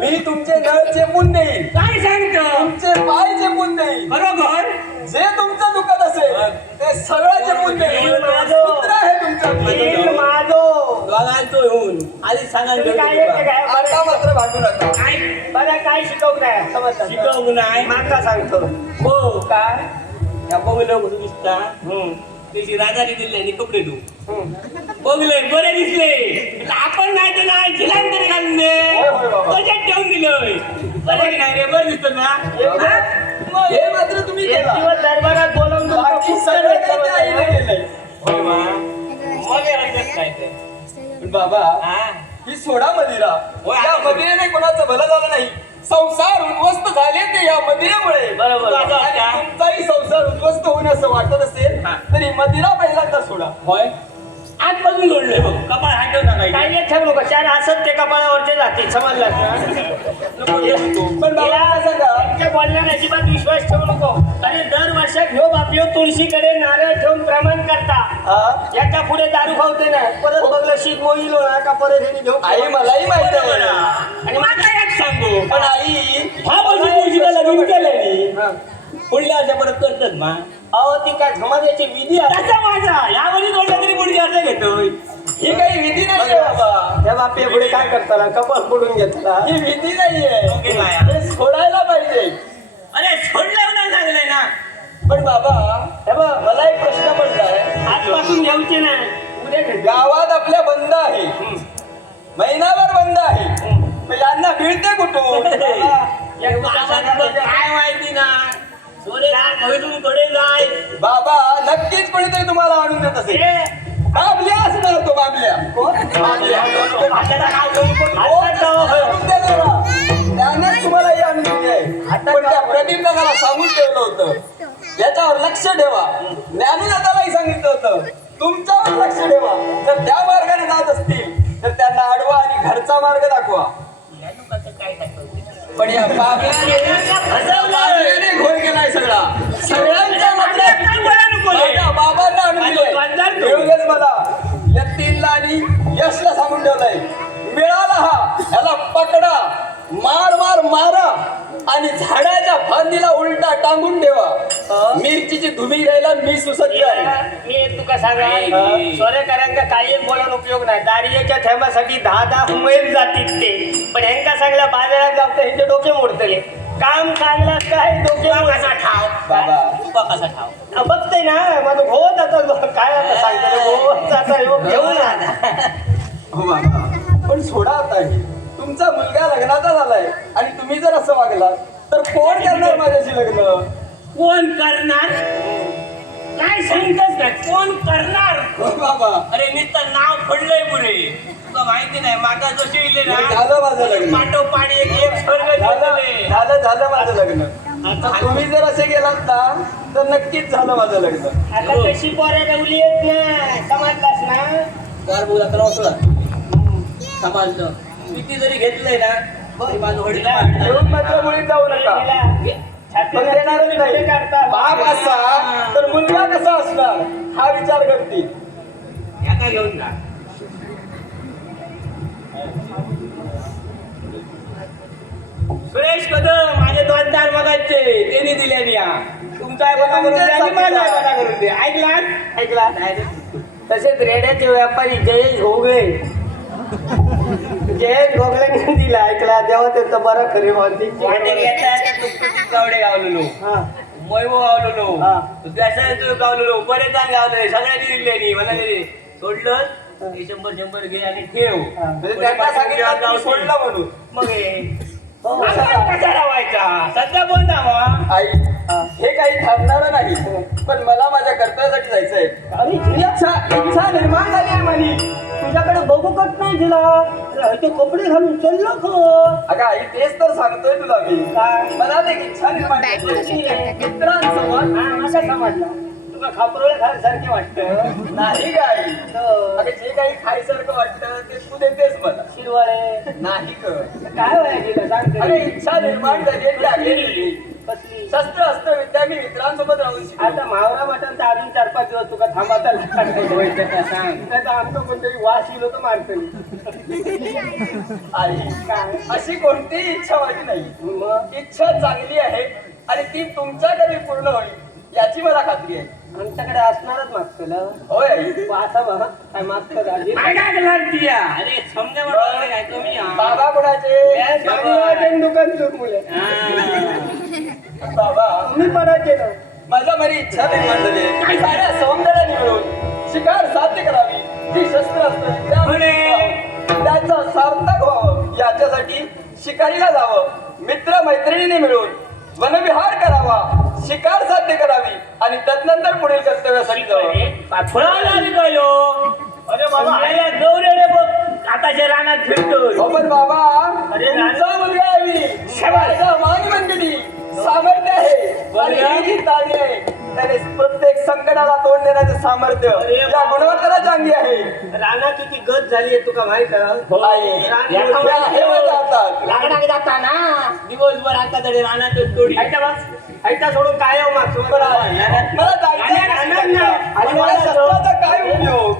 मी तुमचे नळ चेपून देईन. काय सांगतो तुमचे पाय चेपून देईन. बरोबर जे तुमचं दुखत असेल ते सगळं चेपून देईन. पुत्र आहे तुमचा मी. माझो दोघांचो होऊन आधी सांगा तुम्ही काय येते काय आता मात्र भांडू नका. काय मला काय शिकवताय समजलं शिकवू नाही माका सांगतो हो काय त्या बघलं कसं दिसता त्याची राजाने दिले आणि कपडे धु बघले बरे दिसले आपण नाही तर नाही झिलान तरी घालून दे होय बाबा. कशात ठेवून दिलं बरे की नाही रे बरं दिसतं ना हा? हे मात्र तुम्ही एक केला. दिवस दरबारात बोलावून तुमचं बाकी खूप सगळं चांगलं काही आईने समजलं. केलंय. होय मा. मग हे रंगत काय ते पण बाबा हा ही सोडा मदिरा होय, या आता- मदिरेने कोणाचं भलं झालं नाही. संसार उद्ध्वस्त झाले ते या मदिरेमुळे. बरोबर. आणि तुमचाही संसार उद्ध्वस्त होणे असं वाटत असेल हा. तरी मदिरा पहिल्यांदा सोडा. होय आजपासून जोडलंय बघ कपाळ हाटव टाकायचं काही एक ठरलो का चार असत ते कपाळावरचे जातील समजलं पण बाबा काय सांगा त्यांच्या बोलण्यावर अजिबात विश्वास ठेवू नको आणि दर वर्षात ह्यो बापियो तुळशीकडे नारळ ठेवून प्रमाण करता हा? याच्या पुढे दारू खावते ना परत बघलं शीत मोहिल ना का परत ह्याने घेऊ आई मलाही माहिती आहे. आणि माझा एक सांगू पण आई हा वर्षी तुळशीला लगीन केलं हा. पुढल्या वर्षा परत करतात मा अहो ती काय समाजाची विधी आहे त्याचा माझा या वर्षी जोडला तरी पुढची अर्ज घेतोय ही काही विधी नाहीये बाबा. त्या बापिया पुढे काय करताना कपाळ फोडून घेतला ही विधी नाहीये. ओके बाया. हे सोडायला पाहिजे. अरे सोडलं नाही सांगलंय ना पण बाबा हे बघ मला एक प्रश्न पडलाय. आजपासून घ्यायचे नाही उद्या घेते गावात आपल्या बंद आहे महिनाभर बंद आहे मग यांना मिळते कुठून? काय माहिती ना सोडून कडे जाय बाबा नक्कीच कोणीतरी तुम्हाला आणून देत असेल. बाबल्या असणार तो बाबल्या. बाबल्या. त्यानेच तुम्हाला हे आणून दिली आहे. पण त्या प्रदीपदादाला सांगून ठेवलं होतं याच्यावर लक्ष ठेवा. ज्ञानदादालाही सांगितलं होतं तुमच्यावर लक्ष ठेवा. जर त्या मार्गाने जात असतील तर त्यांना अडवा आणि घरचा मार्ग दाखवा. पण या बाबल्याने घोळ केलाय सगळा. सगळ्यांच्या मनात बाबांना आणून दिलंय. एवढंच मला यतीनला आणि यशला सांगून ठेवलंय मिळाला हा याला पकडा मार मार मारा आणि झाडाच्या फांदीला उलटा टांगून ठेवा. मिरचीची धुमी घ्यायला मी सुसज्ज आहे. मी तुका सांगा सोरेकरांका काही बोलून उपयोग नाही दारियाच्या थेंबासाठी 10 मैल जातील ते पण ह्यांका सांगला बाजारात जाऊ तर ह्यांचे डोके मोडतले काम चांगला काय डोके कसा ठाव बाबा तुका कसा ठाव बघते ना माझं भोत आता काय आता सांगतो भोत आता ह्यो घेऊन आता हो बाबा पण सोडा आता हे. तुमचा मुलगा लग्नाचा झालाय आणि तुम्ही जर असं वागलात तर कोण करणार माझ्याशी लग्न? कोण करणार काय सांगतच नाही कोण करणार हो बाबा अरे नुसतं नाव पडलंय पुढे तुला माहिती नाही मागा जसे इले ना झालं माझं लग्न. पाठो पाणी एक स्वर्ग दिसले. झालं माझं लग्न. आता तुम्ही जर असे गेलात ना तर नक्कीच झालं माझं लग्न. आता कशी पोऱ्या गवली येत ना समजलास ना गार बोला तर असला समाजनं किती जरी घेतलंय ना तरी माझं वडील येऊन मात्र मुळीत जाऊ नका. पण देणारच नाही. बाप असा तर मुलगा कसा असणार हा विचार करतील. या काय घेऊन जा सुरेश कदम माझे दोनदार बघायचे त्यांनी दिले या तुमचा आहे बघा करून द्या आणि माझा आहे बघा करून दे ऐकला ऐकला तसेच रेड्याचे व्यापारी जयेश घोगळे जयेश घोगळेने दिला ऐकला तेव्हा त्याचं बरं खरे वाटे भावती घेतात गावडे गावलेलो हा मैवो गावलेलो हा. त्याचं गावलेलो बरेच जण गावले सगळ्यांनी दिले नाही मला तरी सोडलं हे 100 घे आणि ठेव म्हणजे त्यांना सांगितलं की सोडलं म्हणून. मग हे आपण कसा लावायचा सध्या बंद हवा आई हे काही थांबणार नाही पण मला माझ्या कर्तव्यासाठी जायचंय. अरे इच्छा निर्माण झाली आहे माझी. तुझ्याकडे बघूकच नाही तिला ते कपडे घालून चाललो खो. अगं आई तेच तर सांगतोय तुला मी. काय? मला एक इच्छा निर्माण बॅग झाली कशी आहे. करतात? मित्रांसोबत असा समजला तुला खापरोळे खायसारखे वाटतं. नाही काय अगं जे काही खायसारखं वाटतं ते तू देतेस मला. शिरवाळे नाही ग काय वया गेलं सांग अरे तरी. इच्छा निर्माण झाली आहे ती आलेली. कसली? शस्त्र अस्त्र विद्या मी मित्रांसोबत राहून शिकलो. आता मावरा मटण तर अजून 4-5 दिवस तुका थांबाचा सांग. नाही तर आमचं कोणतरी वास येलो तर मारतली. आई काय? अशी कोणतीही इच्छा माझी नाही. मग इच्छा चांगली आहे आणि ती तुमच्याकडे पूर्ण होईल याची मला खात्री आहे. आमच्याकडे असणारच मागतं. होय आई. असा बघा काय मागतं राजी. अरे समजा मला काय कमी आहे. बाबा कोणाचे दुकान चूक मुले बाबा मी पडायचे ना. माझ्या मरी इच्छा निर्माण झाली आहे. साऱ्या सौंदर्याने मिळून शिकार साध्य करावी ती शस्त्र असतं त्याचं सार्थक व्हावं याच्यासाठी शिकारीला जावं मित्र मैत्रिणीने मिळून वनविहार करावा शिकार साध्य करावी आणि तदनंतर पुढील कर्तव्यासाठी जावं. फळाला आली काय हो? अरे बाबा आया गौरेने बघ आताच्या रानात फिरतोय. हो पण बाबा अरे तुमचा मुलगा आहे मी. माझा मानवंतनी सामर्थ्य आहे आणि ही जी ताली आहे त्याने प्रत्येक संकटाला तोंड देण्याचं सामर्थ्य या गुणवत्तेला चांगली आहे. रानात किती गत झाली आहे तुका माहित आहे? आई, रान या बोलतो. हे माझ्या हातात. लागणार जाताना दिवसभर आता तरी रानात तोडी ऐका सोडून काय हो मागतो मला जायचं आहे. आणि मला शस्त्राचा काय उपयोग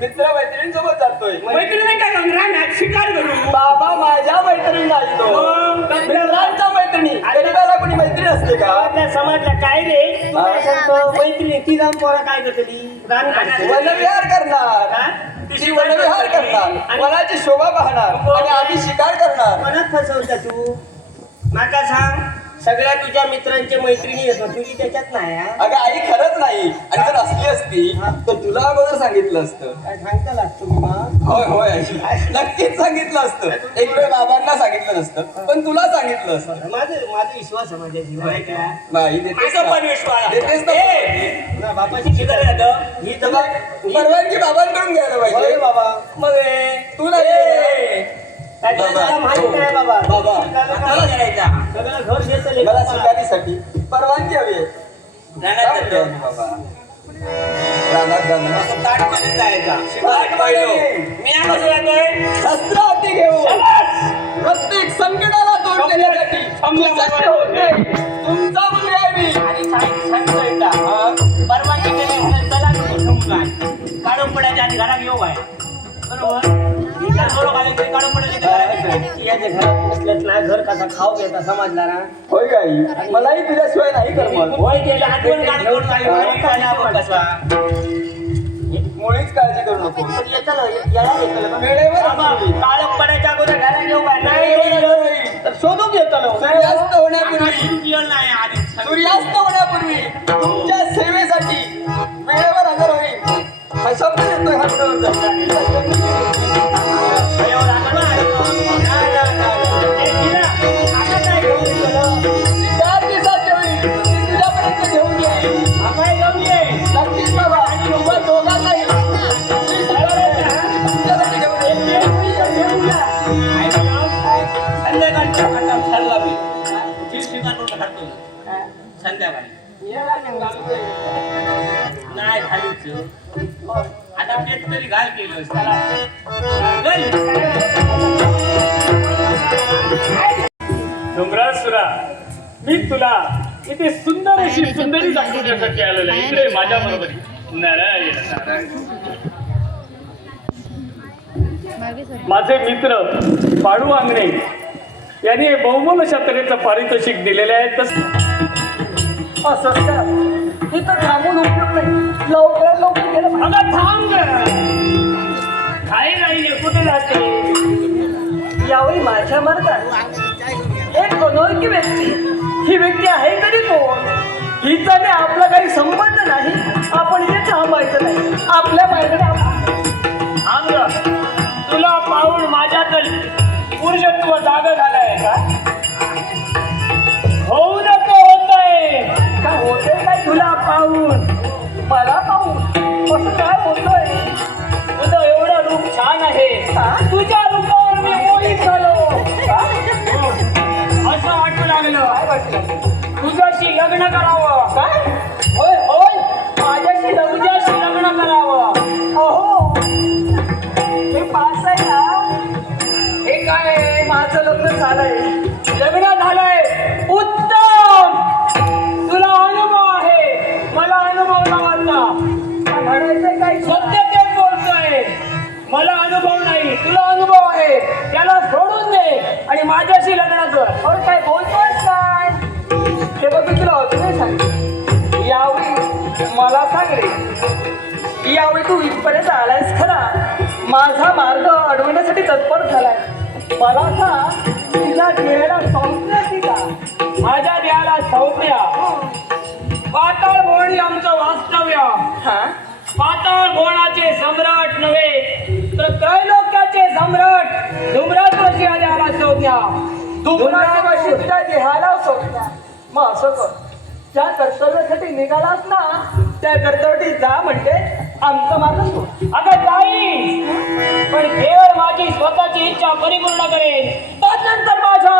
मित्र मैत्रिणींसोबत जातोय. मैत्रिणी काय करू? रानात शिकार करू. बाबा माझ्या मैत्रिणी नाही तो मित्रांच्या मैत्रिणी. गरीबाला कोणी मैत्रीण असते का? समाजला काय रे तुला सांगतो मैत्रिणी ती जाऊन पोरा काय करतली रान काढते. वनविहार करणार ती वनविहार करणार वनाची शोभा पाहणार आणि आम्ही शिकार करणार. मनात फसवता तू माका सांग सगळ्या तुझ्या मित्रांच्या मैत्रिणी येतात तुझी त्याच्यात नाही हा? अगं आई खरंच नाही आणि जर असली असती तर तुला अगोदर सांगितलं असतं. काय सांगता लागतो मी मग होय होय आई. नक्कीच सांगितलं असतं. एक वेळ बाबांना सांगितलं नसतं पण तुला सांगितलं असतं. माझा विश्वास आहे माझ्या जीवनात. नाही देतेस माझा ना. पण विश्वास. देतेस ना. ना बापाची शिकार जातं. ही तर तर मग परवानगी बाबांकडून घ्यायला होय पाहिजे. बाबा मग तू नाही त्याच्यात माहित नाही बाबा बाबा मला करायचा. सगळं घर घेतलं मला शिकारीसाठी परवानगी हवी आहे. रानात काय जातो. म्हणतो बाबा रानात जाणं ताटमध्ये जायचा. शिकार पाहिलो. मी या कसं जातोय? शस्त्र हाती घेऊन प्रत्येक संकटाला तोंड देण्यासाठी शस्त्र होते. तुमचा मुलगा आहे मी. आणि सांगतो एकदा परवानगी केली म्हणून चला काय काढून पडायच्या आधी घरात येऊ बाय बरोबर. इथला जोर घाले तरी काढून पडायचे ते घरात येऊ. याच्या घरात बसलेत ना घर कसा खाऊ घेता समजला ना. होय गाई मलाही तुझ्याशिवाय नाही करमत. होय त्याची आठवण काढ करून आई बाई पाहिला बघ कसा. मुळीच काळजी करू नको. पण येताला याला येताला वेळेवर बाबा, आणली. काळोख पडायच्या अगोदर घरात येऊ बाय नाही, नाही, नाही. तर शोधून येताला सूर्यास्त होण्यापूर्वी नाही आधी सूर्यास्त होण्यापूर्वी तुमच्या सेवेसाठी वेळेवर हजर होईल. हा शब्द येतोय हातावर. शिकार साध्य होईल. ती तुझ्यापर्यंत घेऊन येईल. नक्कीच बाबा तुम्हा दोघांनाही ती शिकारायला तुमच्यासाठी घेऊन येईल. संध्याकाळच्या हातात ठरला मी जी स्वीकार करून खातो संध्याकाळी नाही खालीच आता पेट तरी घाल केलं त्याला डोंगरासुरा मी तुला इथे सुंदर अशी सुंदरी दाखवण्यासाठी आलेलो आहे. इकडे माझ्या बरोबर नारायण नारायण. माझे मित्र पाडू आंगणे यांनी बहुमोल अशा तऱ्हेचं पारितोषिक दिलेले आहे. इथं थांबून उपयोग नाही. लवकर लवकर गेलं अगं थांब काही नाही कुठे जाते. यावेळी माझ्या मार्गात एक अनोळखी व्यक्ती ही व्यक्ती आहे तरी कोण हिचा आणि आपला काही संबंध नाही. आपण इथे थांबायचं नाही आपल्या मार्गाने थांब तुला पाहून माझ्यातलं पुरुषत्व जाग झालंय का. होऊ नका मला पाहू कसं काय होतंय? तुझं एवढं रूप छान आहे तुझ्या रूपावर मी मोहित झालो असं वाटू लागलं काय वाटलं? तुझ्याशी लग्न करावं काय? होय होय माझ्याशी तुझ्याशी लग्न करावं अहो हे पास आहे ना, हे काय आहे? माझं लग्न झालंय. लग्न झालंय उत्तम तुला अनुभव आहे मला अनुभव नव्हता म्हणायचंय काय? सत्य तेच बोलतोय मला अनुभव नाही तुला अनुभव आहे त्याला सोडून दे आणि माझ्याशी लग्न कर अरे काय बोलतोय काय? हे बघ मी तुला अजूनही सांगते, यावेळी मला सांग रे, यावेळी तू इथपर्यंत आलायस खरा, माझा मार्ग अडवण्यासाठी तत्पर झालाय. मला सांग तुझ्या चेहरा संपल्याची का? माझ्या देहाला संज्ञा पाताळ भोवणी आमचं वास्तव्य हा? पाताळ भोवनाचे सम्राट नव्हे तर त्रैलोक्याचे सम्राट धुम्रात्वाशी आल्याला संज्ञा धुम्रात्वाशी तुझ्या देहाला संपल्या. मग असं कर, ज्या कर्तव्यासाठी निघालास ना त्या कर्तव्यासाठी जा म्हणते, आमचं माझं सोड. अगं जाई पण केवळ माझी स्वतःची इच्छा परिपूर्ण करेन त्यानंतर माझ्या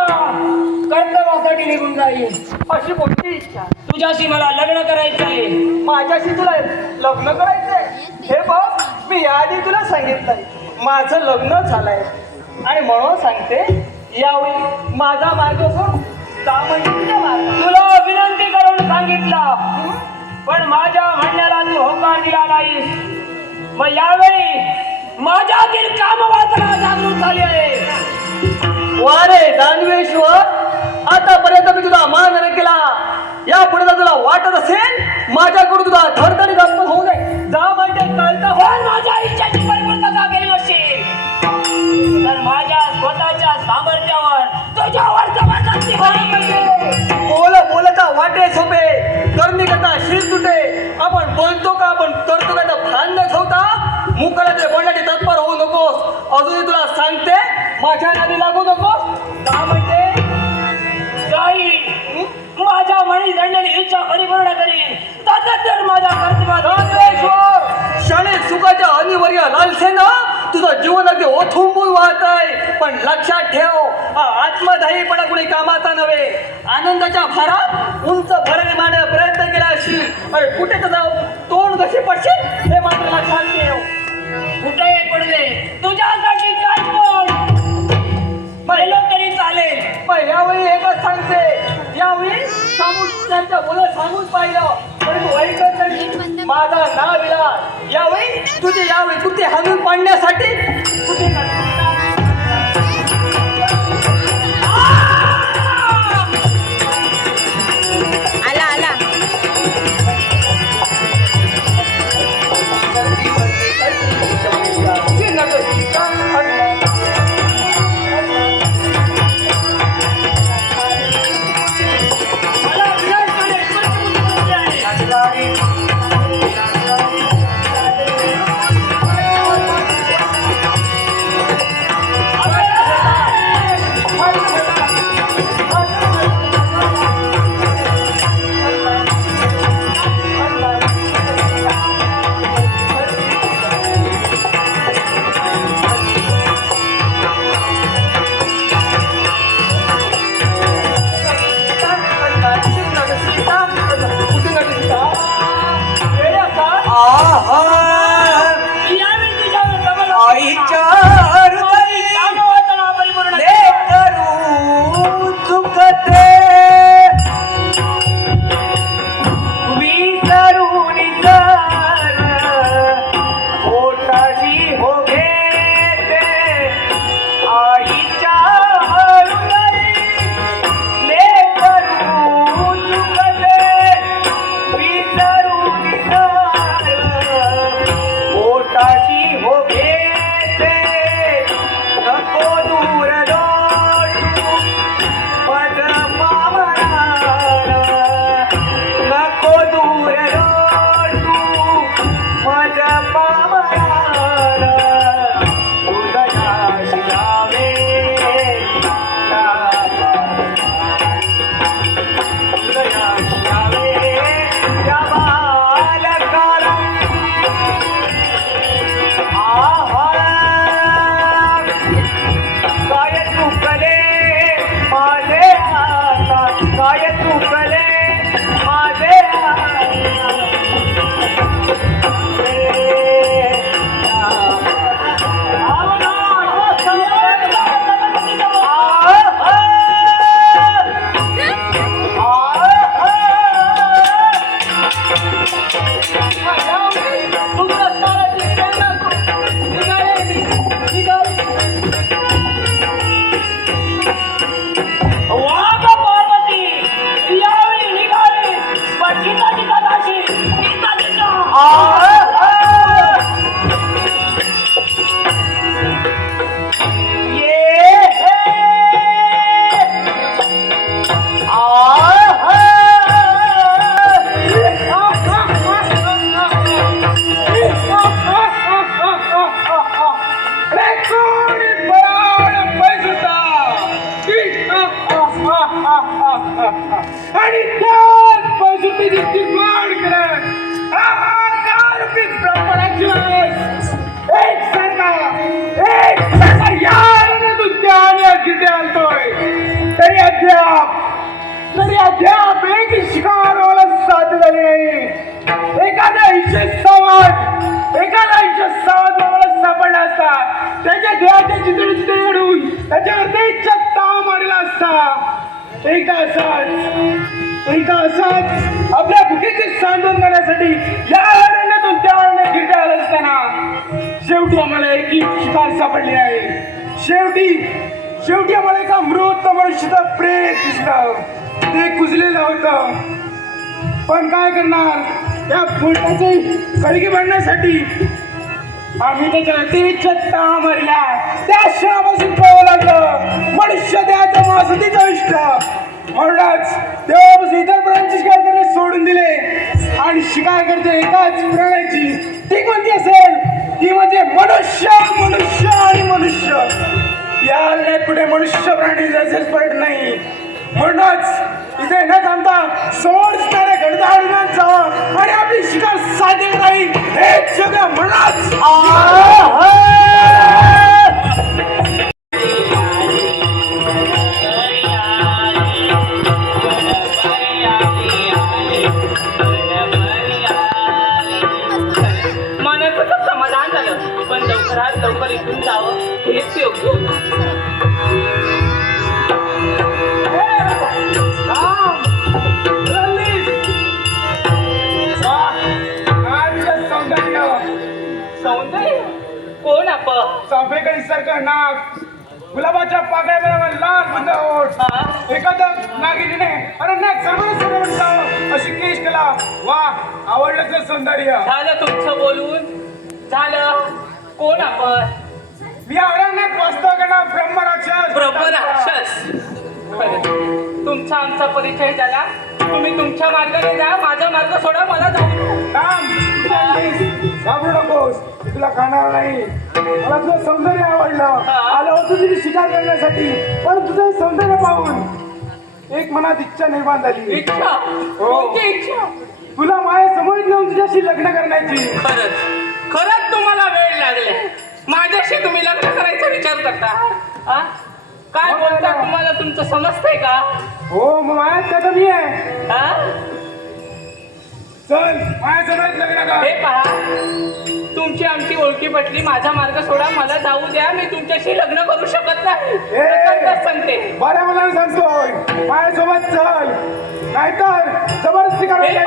कर्तव्यासाठी निघून जाईल. अशी कोणती इच्छा? तुझ्याशी मला लग्न करायचं आहे. माझ्याशी तुला लग्न करायचंय? हे बघ मी याआधी तुला सांगितलंय माझं लग्न झालंय आणि म्हणून सांगते यावेळी माझा मार्ग सोड, जा म्हणजे तुझ्या मार्ग. तुला विनंती करून सांगितलं पण माझ्या म्हणण्याला तू होकार दिला नाहीस. मग यावेळी माझ्यातील कामवासना जागृत झाली आहे. वारे दानवेश्वर, आतापर्यंत मी तुला मान नाही केला, यापुढे जर तुला वाटत असेल माझ्याकडून तुला धडधडी दाखवत होऊ नये, जा म्हणजे कळतं. पण माझ्या इच्छाची परिपूर्तता केली नसेल तर माझ्या स्वतःच्या सामर्थ्यावर तुझ्यावर जबरदस्ती करीन. बोलता वाटे सोपे, करणी करता शिर तुटे. आपण बोलतो का आपण करतो का भान न ठेवता मुखाला बोलण्याची तत्पर होऊ नकोस. अजूनही तुला सांगते माझ्या नादी लागू नकोस, का म्हणते जाई माझ्या मनी दंडली इच्छा परिपूर्ण करीन त्यानंतर माझ्या कर्तव्यात क्षणिक सुखाच्या अनिवार्य लालसेना तुझं जीवन अगदी ओथुंबून वाहत आहे. पण लक्षात ठेव, हा आत्मदायीपणा कुणी कामाचा नव्हे. आनंदाच्या भारात उंच भरणे मांडण्याचा प्रयत्न केला असशील अरे कुठे तर जाऊ तोंड कशी पडशील हे मात्र लक्षात ठेव. कुठे पडले तुझ्यासाठी काय पण पहिलं तरी चालेल. पण यावेळी एकच सांगते, यावेळी सामुष्यांच्या मुलं सांगून पाहिलं परंतु ऐकत नाही. माझा नाव विलास यावेळी तुझे यावेळी कुठे हाणून पाडण्यासाठी कुठे आला आला मला विनाशकडे स्पष्ट आहे. अद्याप तरी अद्याप एक शिकार मला साध्य झाली नाही. एखादा हिशेष मला सापडला असता, त्याच्या देहाच्या चितळी चितळी घडून त्याच्यावरती चत्ता मारला असता. एकदा असाच आपल्या भुकेचे सांडून करण्यासाठी या अरण्यातून त्या अरण्यात गिरट्या आला असताना शेवटी आम्हाला एक शिकार सापडली आहे. शेवटी आम्हाला एका मृत मनुष्याचा प्रेत दिसलं. ते कुजलेलं होतं. पण काय करणार, या फुलटाचे कळगी बांधण्यासाठी आम्ही त्याच्यावरती चत्ता मारला. त्या क्षणापासून कळवं लागलं मनुष्य त्याचा मासुतीचा इष्ट. म्हणूनच तेव्हापासून इतर प्राण्यांची शिकार करणे सोडून दिले आणि शिकार करते एकाच प्राण्याची. ती कोणती असेल? ती म्हणजे मनुष्य आणि मनुष्य. या अरण्यात कुठे मनुष्य प्राणी जसेच पडत नाही. म्हणूनच इथे न थांबता समोर दिसणाऱ्या गडदाडून जावं आणि आपली शिकार साध्य करावी. हे सगळं म्हणूनच मनाचं समाधान झालं, पण लवकरात लवकर इथून जावं हेच योग्य होतं. सौंदर्य कोण आपण? चाफेकडी सारखं नाक, गुलाबाच्या पाकळ्याबरोबर लाल बुंद ओठ, एखाद्या नागिनीने अरे नाक सर्व अशी केश केला. वा, आवडलं तर सौंदर्य. झालं तुमचं बोलून झालं. कोण आपण? मी अरण्यात वास्तव करणार ब्रह्मराक्षस. तुमचा आमचा परिचय झाला. तुम्ही तुमच्या मार्गाने जा, माझा मार्ग सोडा, मला जाऊ. घाबरू नकोस, तुला खाणार नाही. मला तुझं सौंदर्य आवडलं. आलं होतं तुझी शिकार करण्यासाठी, पण तुझं सौंदर्य पाहून एक मनात इच्छा निर्माण झाली. इच्छा? कोणती इच्छा? तुला माझ्या समोर येऊन तुझ्याशी लग्न करण्याची. खरंच तुम्हाला वेळ लागले. माझ्याशी तुम्ही लग्न करायचा विचार करता? काय बोलता? तुम्हाला तुमचं समजतंय का? हो, मग माझ्यात त्याचा मी आहे. चल माझ्या समोर लग्न कर. हे पहा, तुमची आमची ओळखी पटली. माझा मार्ग सोडा, मला जाऊ द्या. मी तुमच्याशी लग्न करू शकत नाही. सांगते. बऱ्या मला सांगतोय, माझ्यासोबत चल, नाहीतर जबरदस्ती करायची.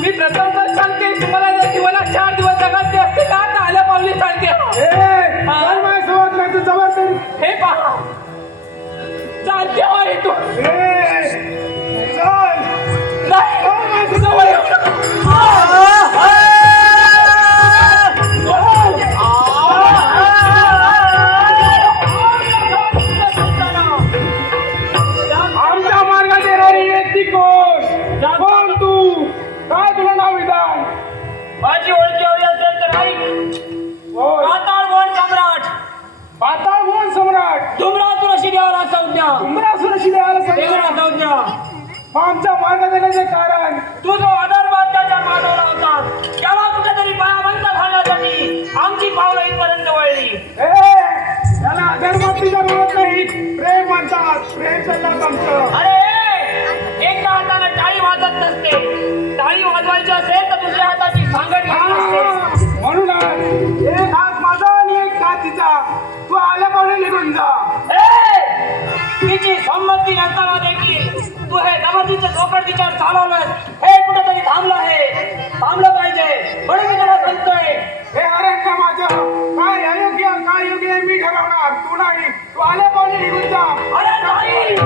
मी प्रथमच सांगते, तुम्हाला जर जीवनात 4 दिवस जगायचे असतील ना, तर आल्या पावली सांगते. माझ्यासोबत नाही तर जबरदस्ती. हे पहा, चालते हो तू. चल नाही, जवळ येऊ नका. आमच्या मार्गात येणारी व्यक्ती कोण तू? काय तुला नाव विधान? माझी ओळखी हवी असेल तर ऐक. पाताळवन सम्राट धुम्रासुराशी देवाला संज्ञा. धुम्रासुराशी देवाला संज्ञा. मग आमच्या मार्गात येण्याचे कारण? तू जो अधर्म अत्याचार मानवला होता, त्याला कुठेतरी पायाबंद घालण्यासाठी आमची पावलं इथपर्यंत वळली. त्याला अधर्मातीचा म्हणत नाही, प्रेम म्हणतात. प्रेम चाललं आमचं. अरे, एका हाताने टाळी वाजत नसते. टाळी वाजवायची असेल तर दुसऱ्या हाताची सांगड घ्यायची असते. म्हणून एक हात माझा आणि एक हात तिचा. तू आल्या पावणे निघून जा. तिची संमती नसताना देखील तू हे जमातीचं चौकट तिच्यावर चालवलंस. हे कुठेतरी थांबलं आहे, थांबलं पाहिजे. म्हणून मी तुला सांगतोय, हे अरण्य माझं काय अयोग्य काय योग्य आहे मी ठरवणार, तू नाही. तू आल्या पावणे निघून जा. अरे नाही,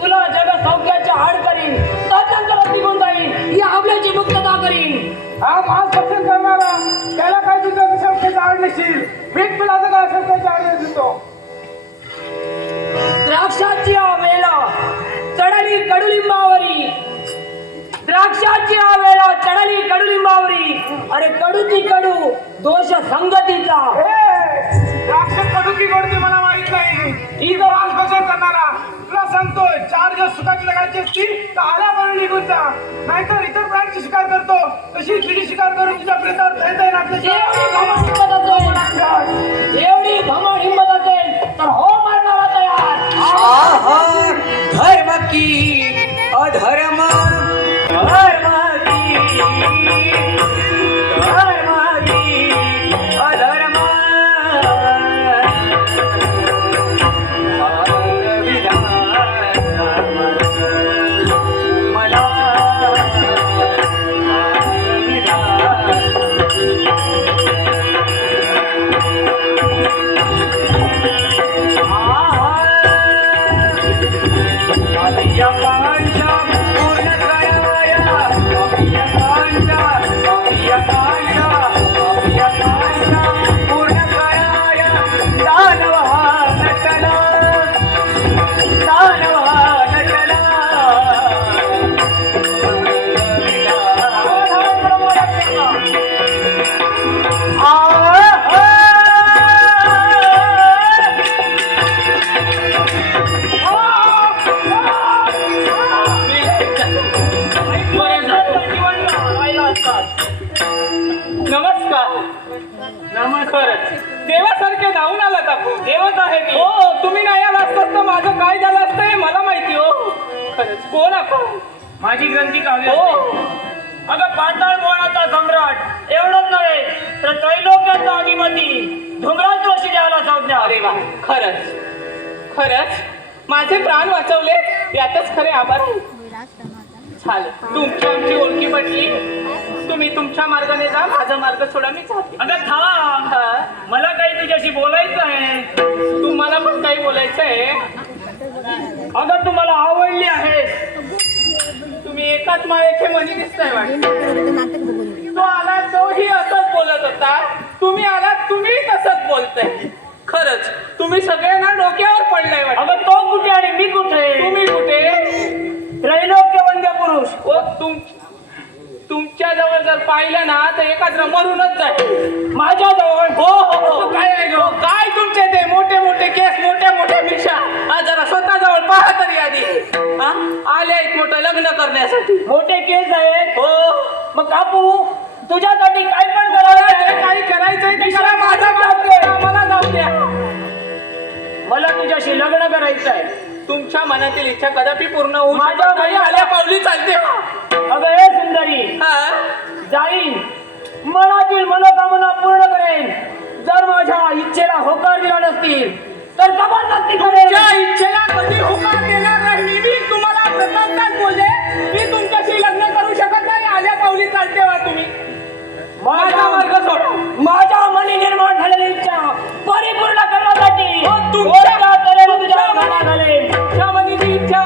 तुला जग सौख्याच्या हाड करीन, त्याच्यानंतर निघून जाईन, ही आपल्याची मुक्तता करीन. हा मास दर्शन करणारा त्याला काय तुझं शब्दाची आड नशील. मीठ पिलाचं काय शब्दाची आड देतो. द्राक्षाची आवेला चढली कडुलिंबावरी. द्राक्षाची आवेला चढली कडुलिंबावरी. अरे कडूची कडू दोष संगतीचा. द्राक्ष कडू की गोड ते मला माहित नाही. ही जर मास दर्शन करणारा तुला सांगतोय, 4 दिवस सुखाची लगायची असतील तर आल्या पावणे निघून जा. नाहीतर इतर प्राण्यांची शिकार करतो तशी तुझी शिकार करून तुझ्या प्रेतावर एवढी घमंड हिंमत असेल तर हो मारणारा तयार. की अधर्म धर्माची अधर्म मला अभियकांच्या पूर्ण कराया अभियकांच्या पूर्ण कराया दानव हा नटला नमस्कार. नमस्कार. देवासारखे धावून आलात आपण. देवच आहे मी. हो, तुम्ही नाही आला असतात तर माझं काय झालं असतं हे मला माहिती हो. खरंच कोण आपण? माझी ग्रंथी काव्य हो. अगं पाताळ बोळाचा सम्राट एवढंच नव्हे तर त्रैलोक्याचा अधिपती धुमराज जोशी द्यायला संज्ञा. अरे वा, खरंच माझे प्राण वाचवले यातच खरे आभार आहे. चालेल, तुमची आमची ओळखी पटली. तुम्ही तुमच्या मार्गाने जा, माझा मार्ग सोडा, मी जाते. अगं थांब, हा, मला काही तुझ्याशी बोलायचं आहे. तुम्हाला पण काही बोलायचं आहे. अगं तू मला आवडली आहे. तुम्ही एकाच माळेचे मनी दिसताय वाटत. तो आला तोही असंच बोलत होता, तुम्ही आलात तुम्ही तसंच बोलताय. खरंच तुम्ही सगळे ना डोक्यावर पडलाय वाटत. अगं तो कुठे आणि मी कुठे? तुम्ही कुठे? त्रैलोक्यवंद्य पुरुष. ओ, तुमच्या जवळ जर पाहिलं ना तर एखाद्र मरूनच जाईल. माझ्या जवळ हो हो हो. काय आहे गं? काय तुमचे ते मोठे मोठे केस, मोठ्या मोठ्या मिशा? हा, जरा स्वतः जवळ पहा तरी आधी. हा, आले आहेत मोठं लग्न करण्यासाठी. मोठे केस आहेत. हो, मग कापू तुझ्यासाठी काय पण करायचं. काही करायचंय ते करा. माझा मार्ग आहे, मला जाऊ द्या. मला तुझ्याशी लग्न करायचं आहे. तुमच्या मनातील इच्छा कदापि पूर्ण होऊ माझ्या शकत नाही. आल्या पावली चालते. अगं हे सुंदरी, हा, जाईन मनातील मनोकामना पूर्ण करेन. जर माझ्या इच्छेला होकार दिला नसतील तर जबरदस्ती करेन. तुमच्या इच्छेला कधी होकार देणार नाही. मी तुम्हाला प्रथमच बोलले, मी तुमच्याशी लग्न करू शकत नाही. आल्या पावली चालते वा तुम्ही. माझा मार्ग सोडा. माझ्या मनी निर्माण झालेली इच्छा परिपूर्ण करण्यासाठी तुमच्या तुझ्या मनात घालेन. तुमच्या मनीची इच्छा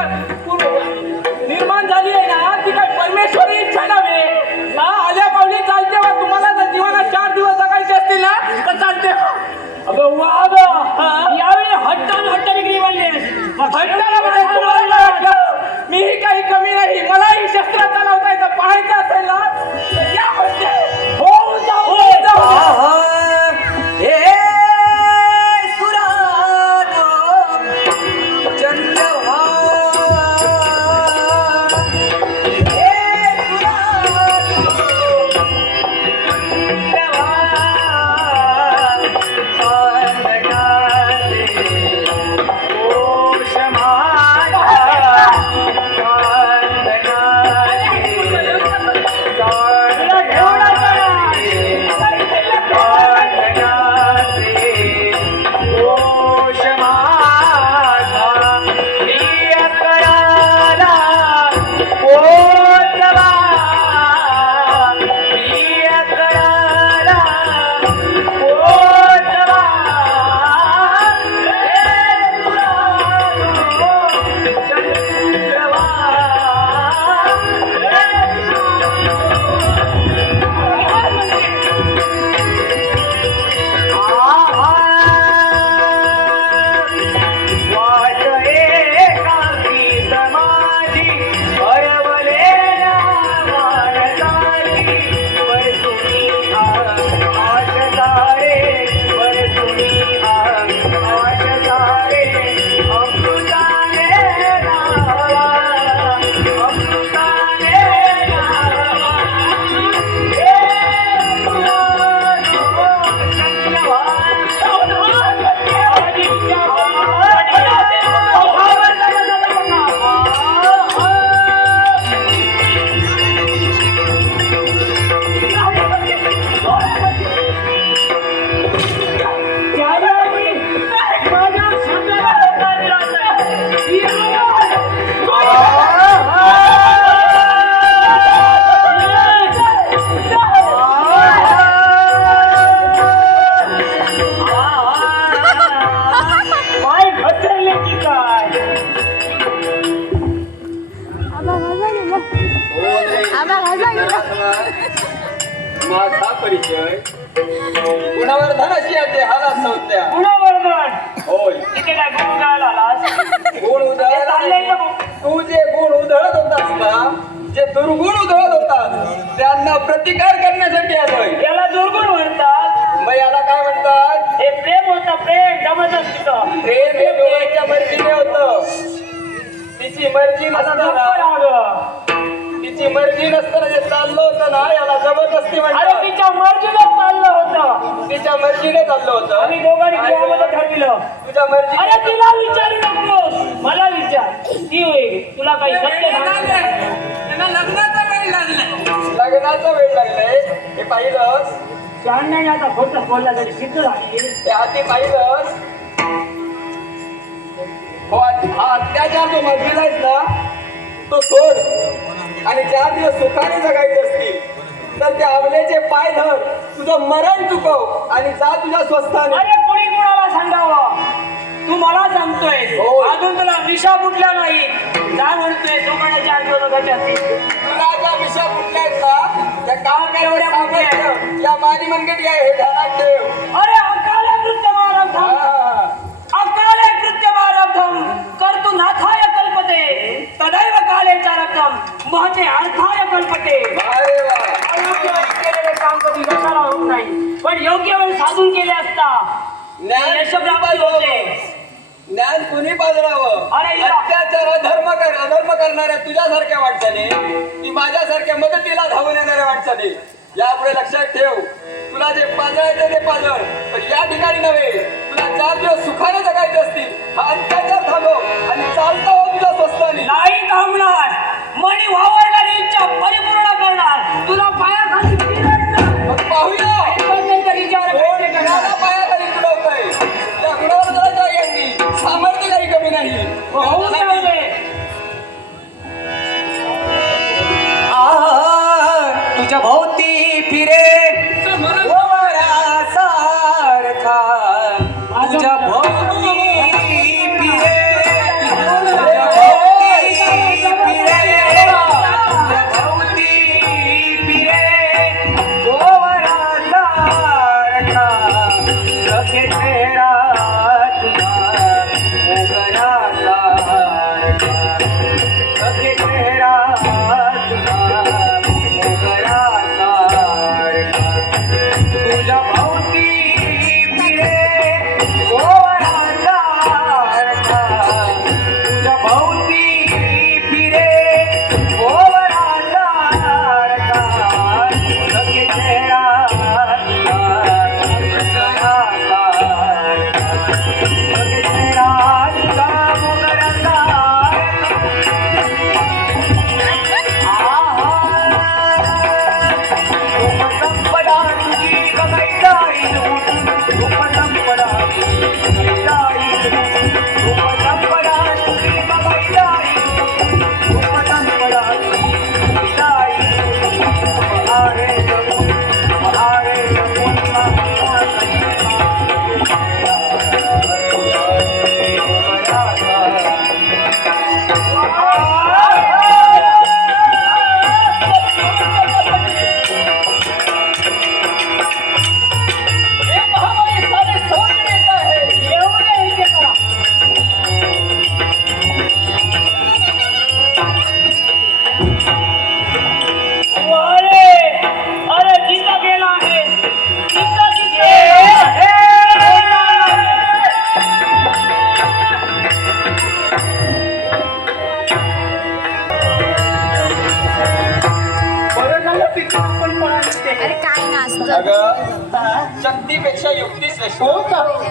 निर्माण झाली आहे ना, ती काय परमेश्वरी इच्छा नव्हे. हा, आल्या पावली चालते वा. तुम्हाला जर जीवनात 4 दिवस जगायचे असतील ना तर चालते. अगं वा गं, यावेळी हट्टाने वाढलीस. मीही काही कमी नाही. मलाही शस्त्र चालवता येतं. पाहायचं असेल ना तर या हट्टे. हो जाऊ दे. आहा, हे सुरानो चंद्रभान, हे सुरानो चंद्रभान, पांडगाले ओष माझा पांडगाले. माझा परिचय गुणवर्धन अशी आहे हाला संज्ञा. गुणवर्धन होय इथे काय गुण गायला आलास? गुण हे चाललंय का उधळला मग? तू जे गुण उधळत होतास ना, जे दुर्गुण उधळत होतास त्यांना प्रतिकार करण्यासाठी आलोय. याला दुर्गुण म्हणतात. मग याला काय म्हणतात? हे प्रेम होतं, प्रेम जबरदस्तीचं. प्रेम हे दोघांच्या मर्जीने होतं. तिची मर्जी आता नसताना नको राग. तिची मर्जी नसताना जे चाललं होतं ना याला जबरदस्ती अरे म्हणतात. तिच्या मर्जीला चाललं होतं. तिच्या मर्जीने चाललं होतं. आम्ही दोघांनी प्रेमामध्ये ठरविलं. तुझ्या मर्जी अरे तिला विचारू नकोस, मला विचार. ती होईल तुला काही सत्य सांगते. लग्नाचा वेळ लागलाय. हे पाहिलंस? शहाण्याने आता खोटं बोलला तरी सिद्ध झाली. हे हाती पाहिलंस? हो, हा अत्याचार जो मजविलायस ना तो सोड. आणि 4 दिवस सुखाने जगायचे असतील तर त्या अवलेचे पाय धर, तुझं मरण चुकव आणि जा तुझ्या स्वस्थाने. अरे कोणी कोणाला सांगावं? तू मला सांगतोय. होय. अजून तुला विषा फुटला नाही. जा म्हणतोय दोघांच्या आठवड्यासाठी. तुला ज्या विषया कुठल्यात ना त्या काय एवढ्या सांगायचं या मारी मनगटी आहे हे ध्यानात ठेव. अरे अकाले कृत्यमारब्धम, हा. अकाले कृत्यमारब्धम कर्तु नाथाय कल्पते तदैव काले चारब्धम महते अर्थाय कल्पते. अरे वा. अयोग्य वेळी केलेले काम कधी यशाला होत नाही, पण योग्य वेळी साधून केले असता ज्ञान यशप्राप्ती होते. ज्ञान कुणी पाजरावं? अरे इला- अत्याचार अधर्म करणाऱ्या तुझ्यासारख्या वाटचाली की माझ्यासारख्या मदतीला धावून येणाऱ्या वाटचाली यापुढे लक्षात ठेव. तुला जे पाजरायचं ते पाजर, पण या ठिकाणी नव्हे. तुला 4 दिवस सुखाने जगायचे असतील हा अत्याचार थांबव आणि चालता हो तुझ्या स्वस्तानी. नाही थांबणार. मणी वावरणारी इच्छा परिपूर्ण करणार. तुला पायाखाली पिरडणार. मग पाहूया कोण कुणाला पायाखाली तुडवतंय. त्या गुणवर्धनाच्या यांनी सामर्थ्य काही कमी नाही. होऊन जाऊ दे. तुझ्या भोवती फिरे ओवळा सारखा. तुझ्या भोवती फिरे तुझ्या भोवती फिरे तुझ्या भोवती फिरे ओवळा सारखा. सखे चेहरा तुझा मोगरा सारखा. सखे चेहरा तुझा मोगरा सारखा. तुझ्या भोवती फिरे ओवळा सारखा. तुझ्या भोवती फिरे ओवळा सारखा. सखे चेहरा तुझा मोगरा सारखा. सखे चेहरा तुझा मोगरा सारखा. उपसंपदा तुझी गगैताई लुटून. उपसंपदा तुझी गगैताई लुटून. उपसंपदा तुझी गगैताई लुटून. उपसंपदा तुझी गगैताई लुटून. महारे जगून महारे जगून अरे जिता गेला आहे. जिता अरे काय नाचत अगं शक्तीपेक्षा युक्ती श्रेष्ठ.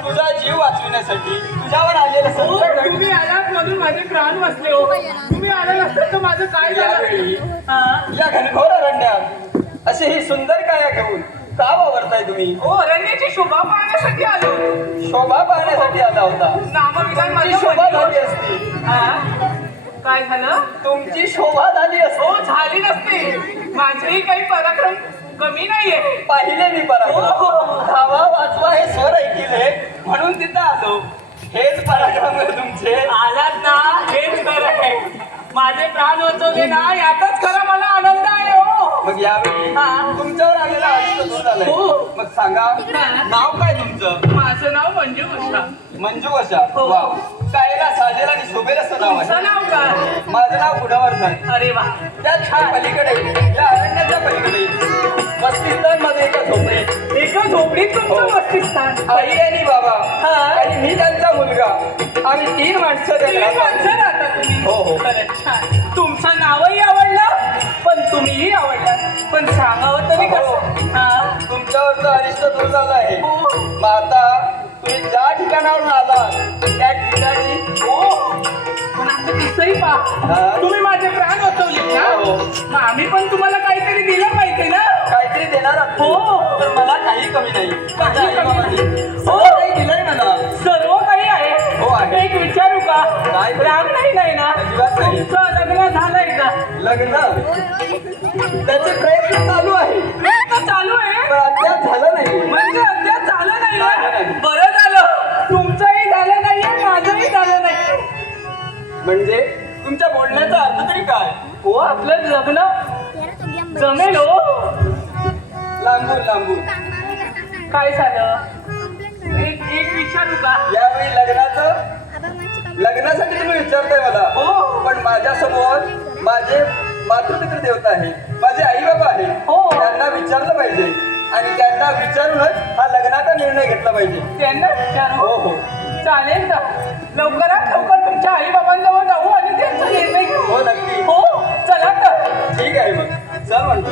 तुझा जीव वाचविण्यासाठी तुझ्यावर आलेलं संकट तुम्ही आलात म्हणून माझे प्राण वाचले हो. तुम्ही आले नसते तर माझं काय झालं? यावेळी या घनघोर अरण्यात अशी ही सुंदर काया घेऊन का वावरताय तुम्ही? हो, अरण्याची शोभा पाहण्यासाठी आलो. शोभा पाहण्यासाठी आला होता. नामविधान तुमची माझ्या शोभा मनावर- झाली असती. हा? काय झालं? तुमची शोभा झाली असती. हो, झाली नसते. माझेही काही पराक्रम कमी नाहीये. पाहिले मी हो, पराक्रम. हो. धावा वाचवा हे स्वर ऐकिले म्हणून तिथं आलो. हेच पराक्रम आहे तुमचे. आलात ना, हेच खरं आहे. माझे प्राण वाचवले ना, यातच खरा मला आनंद आहे हो. मग यावेळी हा. तुमच्यावर आलेला अरिष्ट दूर झालाय. हो. मग सांगा नाव काय तुमचं? माझं नाव मंजू उषा. मंजू कशा? हो. वा, कायला साजेल आणि शोभेल असं नाव तुमचं आहे. नाव काय? माझं नाव गुणावर्धन. अरे वा. त्या छान पलीकडे, त्या अरण्याच्या पलीकडे वसतिस्थान मध्ये एका झोपडीत एका झोपडीत तुमचं हो. वसतिस्थान. आई आणि बाबा हा. आणि मी त्यांचा मुलगा, आम्ही 3 माणसं त्या तुम्ही घरात माणसं राहतो. राहता तुम्ही. हो, हो. खरंच छान. तुमचं नावही आवडलं पण तुम्हीही आवडलं. पण सांगावं तरी हो. कसं? हा. तुमच्यावरचं अरिष्ट दूर झालं आहे. हो. मग आता तुम्ही ज्या ठिकाणावरून आलात त्या ठिकाणी हो. पण आता दिसतही हा. पहा. तुम्ही माझे प्राण वाचवले ना. हो. मग आम्ही पण तुम्हाला काहीतरी दिलं पाहिजे ना. काहीतरी देणार आहात. हो. तर मला काही कमी नाही. माझ्या काही कमी आईबाबांनी नाही. सर्व काही दिलंय मला. सर्व काही आहे. हो, आहे. एक विचारू का? काय? राग नाही ना? अजिबात नाही. तुमचं लग्न झालंय का? लग्न त्याचे प्रयत्न चालू आहे, प्रयत्न चालू आहे. पण अद्याप झालं नाही. म्हणजे अद्याप झालं नाही ना? नाही. बरं झालं. तुमचंही झालं नाहीये, माझंही झालं नाही. म्हणजे तुमच्या बोलण्याचा अर्थ तरी काय? हो, आपलं लग्न जमेल हो. लांबून लांबून काय झालं? एक विचारू का? यावेळी लग्नासाठी तुम्ही विचारताय मला. हो. पण माझ्या समोर माझे मातृपितृ देवता आहे, माझे आई बाबा आहे. हो. त्यांना विचारलं पाहिजे आणि त्यांना विचारूनच हा लग्नाचा निर्णय घेतला पाहिजे. त्यांना विचारू. हो हो चालेल का? लवकरात लवकर तुमच्या आई बाबांजवळ जाऊ आणि त्यांचा निर्णय घेऊ. हो नक्की. हो, चला तर. ठीक आहे मग चल म्हणतो.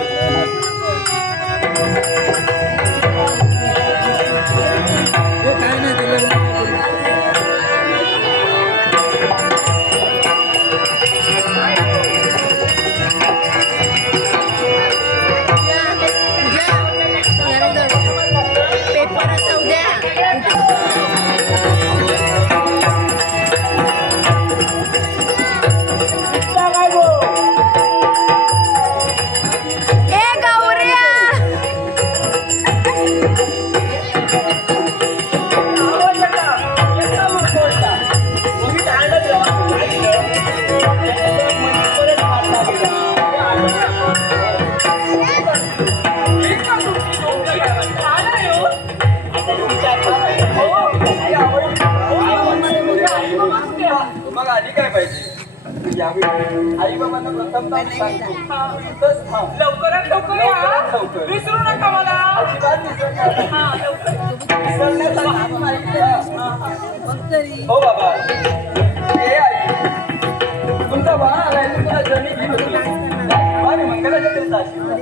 पेपर आता उद्या. ए गौऱ्या. मग आधी काय पाहिजे? यावेळी आई बाबांना प्रथम सांगतो. इथंच थांब. लवकरात लवकर लवकरात या. लवकर. विसरू नका मला. अजिबात विसरणार नाही. हा, लवकर. विसरण्याचा नाद नाही. हो बाबा, हे आई तुमचा वाहन आलाय, तुमचा जमी घेऊन होती आणि मंगलाच्या देवता आशीर्वाद.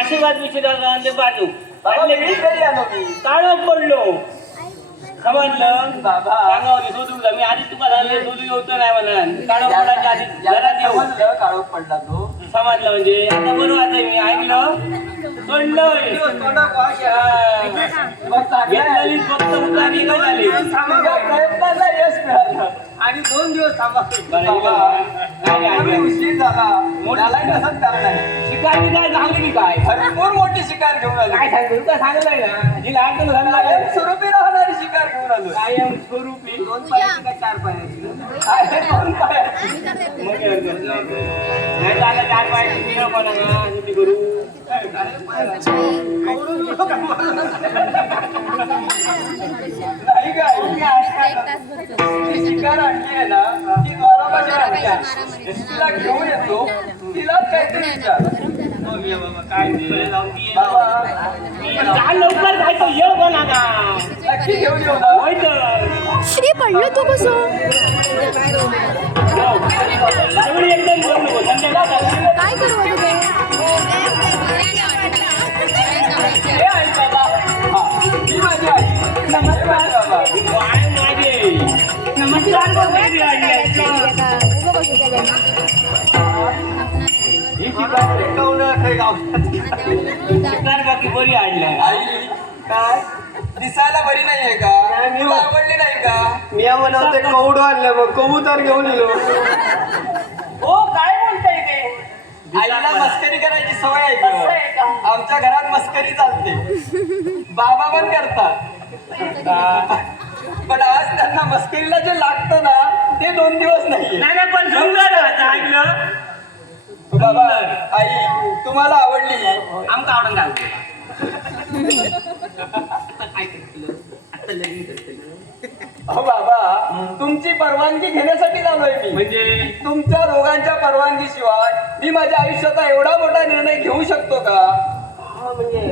आशीर्वाद विचारांचे बाजू बाबा वेळी घरी आलो मी. काळं पडलो. समजलं? बाबा सांगावं शोधून जा. मी आधी तुका झालं शोधून येतो नाही म्हणा. काळं पडायच्या आधी घरात येऊ. समजलं काळोख पडला तो. समजलं म्हणजे आता बरोबर आहे. मी ऐकलं सोडलंय. तोंडात वास आहे. मग चांगलं आहे. घेतलेली फक्त मुखाने काय झाली? तुझ्या प्रयत्नाला यश मिळालं आणि 2 दिवस थांबा. बाबा, आम्ही उशीर झाला. त्यालाही तसंच कारण आहे. शिकार बिकार झाली की काय? भरपूर मोठी शिकार घेऊन आलो. काय सांगतो तुका सांगलंय ना. जी लहान तुला सांगला कायम स्वरूपी राहणारी शिकार घेऊन आलो. कायम स्वरूपी 2 पायाची का 4 पायाची? आहे 2 पायाची. मग काय हरकत नाही. नाही तर आता 4 पायाची पिळं पण आहे, किती करू? नाही काय ती शिकार आणली आहे ना, ती द्वारापाशी राहते. तिला घेऊन येतो, तिलाच काहीतरी विचार. काय तिकडे जाऊन ती बाबा चाल लवकर जायचं येळ बना का? नक्की घेऊन येऊ ना. होय तर. श्री पडलं तू कसं. सगळी एकदम करू नको. संध्याकाळ काय करू आता ते? हे आहे बाबा. ही माझी आई. नमस्कार बाबा. काय माझे. नमस्कार वगैरे आणले. ही शिकार शिकार बाकी बरी आणलाय. आई काय दिसायला बरी नाहीये का? तुला आवडली नाही का? मी म्हणते कौड आणलं मग कबूतर घेऊन येलो. हो काय बोलताय ते? आईला मस्करी करायची सवय आहे असं आहे का? का? आमच्या घरात मस्करी चालते. बाबा पण करतात. पण आज त्यांना मस्करीला जे लागतं ना ते 2 दिवस नाही. नाही नाही, पण सुंदर आहे. आता ऐकलं बाबा आई तुम्हाला आवडली आमका आवडून घाल काय करतलो आता लग्न करतलो अहो बाबा तुमची परवानगी घेण्यासाठी आलोय मी म्हणजे तुमच्या दोघांच्या परवानगीशिवाय मी माझ्या आयुष्याचा एवढा मोठा निर्णय घेऊ शकतो का हा म्हणजे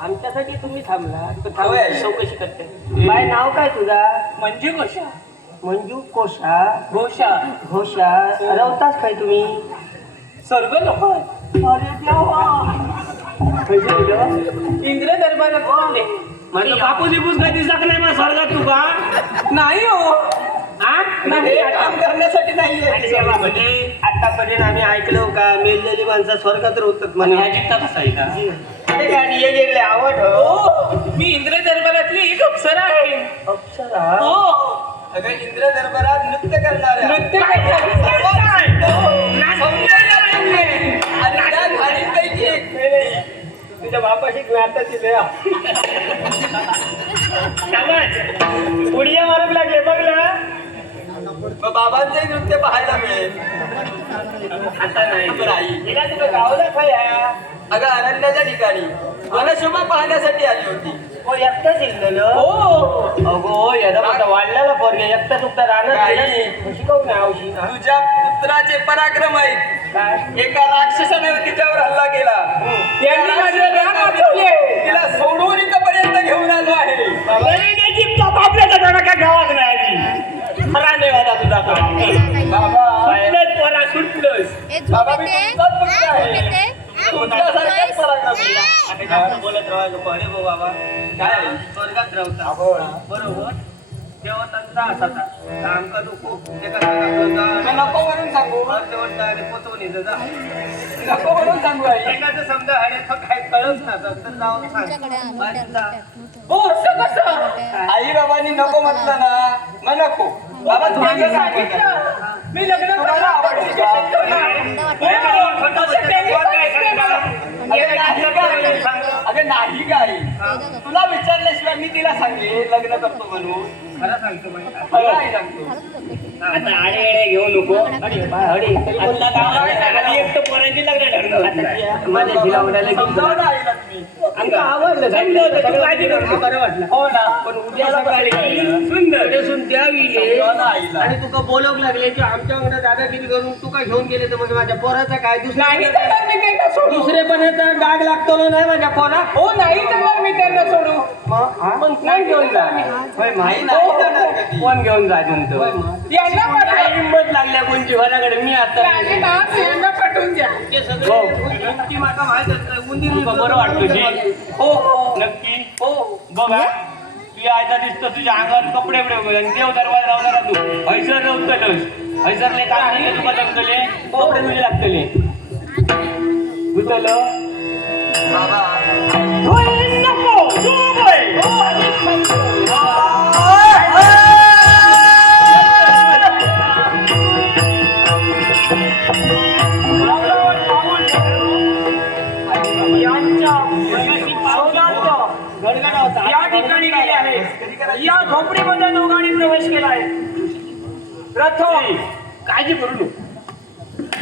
आमच्यासाठी तुम्ही थांबला तर होय. थांबा, चौकशी करते बाय नाव काय तुझा म्हणजे कशा मंजू कोशा घोषा घोषा रवताच काय तुम्ही सर्व लोक अरे देवा कधी गेलो? इंद्र दरबारात बोलले म्हणजे बापू दिपूस काही दिसत नाही मग स्वर्गात तुका नाही हो हा हे काम करण्यासाठी नाहीये म्हणजे आतापर्यंत आम्ही ऐकलो का मेलेली माणसं स्वर्गात होतात आणि म्हणे ह्याची कसा आहे का अरे गाडी ये गेले आवड हो मी इंद्र दरबारातली एक अप्सरा आहे अप्सरा हो अगं इंद्र दरबारात नृत्य करणाऱ्या नृत्य आणि त्या झाडींपैकी एक तुझ्या बापाशी ज्ञाता दिले उडिया मारून लागले बघला मग बाबांचंही नृत्य पाहायला मिळेल आता नाही तर आई हिला तुझं गावला काय अगं अरण्याच्या ठिकाणी वनशोभा पाहण्यासाठी आली होती हो एकटाच इल्लेलो हो अगो यदा मोठा वाढलेला पोरगे एकटा तुकता राहणार काही. शिकवून नाही औषधी तुझ्या पुत्राचे पराक्रम आहेत काय एका राक्षसाने तिच्यावर हल्ला केला त्यांनी माझे राग वाचवले. तिला सोडून इथपर्यंत घेऊन आलो आहे आपल्या काय गावात नाही खरा नाही होता तुझा बाबा पोरा सुटलंस ए बाबा, मी झोपेते तुमचाच पुत्र हा, आहे. झोपेते तुमच्यासारखाच पराक्रम केला. आता काय बोलत राहायचं पहिले भाऊ बाबा काय स्वर्गात राहता होय. बरोबर देवतांचा असाचा आमका तू खूप एका मी नको म्हणून सांगू पोचवणी जा नको म्हणून सांगू आई एखादं समजा आणि काय कळत ना तर जाऊन तुमच्याकडे सांग हो असं कसं आई बाबांनी नको म्हटलं ना मग नको बाबा तुम्ही सांगितलं मी लग्न तुम्हाला आवडली का? अगं नाही गाई तुला विचारल्याशिवाय मी तिला सांगेन लग्न करतो म्हणून खरं सांगतो खरं आई सांगतो आता आडे येडे घेऊ नको आपल्या गावाला एक तर पोरांची लग्न ठरलं माझ्या जिलावड्याला समजावं ना आईला तुम्ही आमचं आवडलं जमलं होतं तू काळजी करू नका, बरं वाटलं हो ना पण उद्या सकाळी सुंदर उद्यासून द्यावी समजावं ना आईला आणि तुका बोलवक लागले की आमच्याकडे दादागिरी करून तू काय घेऊन गेले तर म्हणजे माझ्या पोराचा काय नाही जाणार मी त्यांना सोडू दुसरे पण याचा डाग लागतो ना नाही माझ्या पोरा हो नाही जाणार मी त्यांना सोडू पण कोण घेऊन जा होय आई माहिती नाही जाणार कधी कोण घेऊन जा म्हणतो यांना काय पाठवा. हिंमत लागल्या कोणची घराकडे मी आता राजीनाथ यांना पाठवून द्या ते सगळे ती माका माहित असतं उंदीर बरं वाटतं जी हो हो नक्की हो बघा तुझ्या आयता दिसतं तुझ्या अंगावर कपडे बिडे आणि देव दरवाजा लावणार तू हैसर रवतलस हैसरले काम नाही तुका जमतले कपडे तुझे लागतले गुतलं बाबा नको या ठिकाणी गेले आहे या झोपडीमध्ये दोघांनी प्रवेश केला आहे प्रथम काळजी करू नको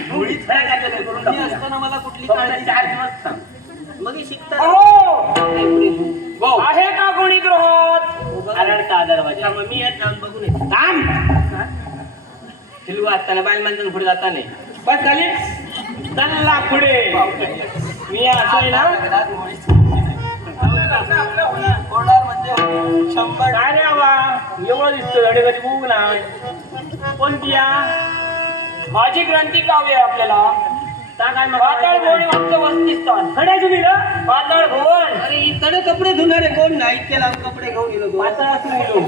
मुळीच काय करायचं करून टाकू. असताना मला कुठली काळजी 4 दिवस थांब मग शिकता हो आहे का कोणी गृहात आरडता दरवाजा मग मी यात जाऊन बघून येतो थांब हिलवा असताना बाल माणसानं पुढे जाता नाही बस झाली चालला पुढे मी असं आहे ना होणार म्हणजे 100 काय रे बाबा एवढं दिसतं धडे कधी बघू ना कोणती माझी क्रांती काव्य आहे आपल्याला काय पाताळ भुवन वाटतं वसतिस्थान खड्या दिला पाताळ भुवन अरे इकडे कपडे धुणारे कोण नाही इतके लांब कपडे घेऊन गेलो पातळ असून गेलो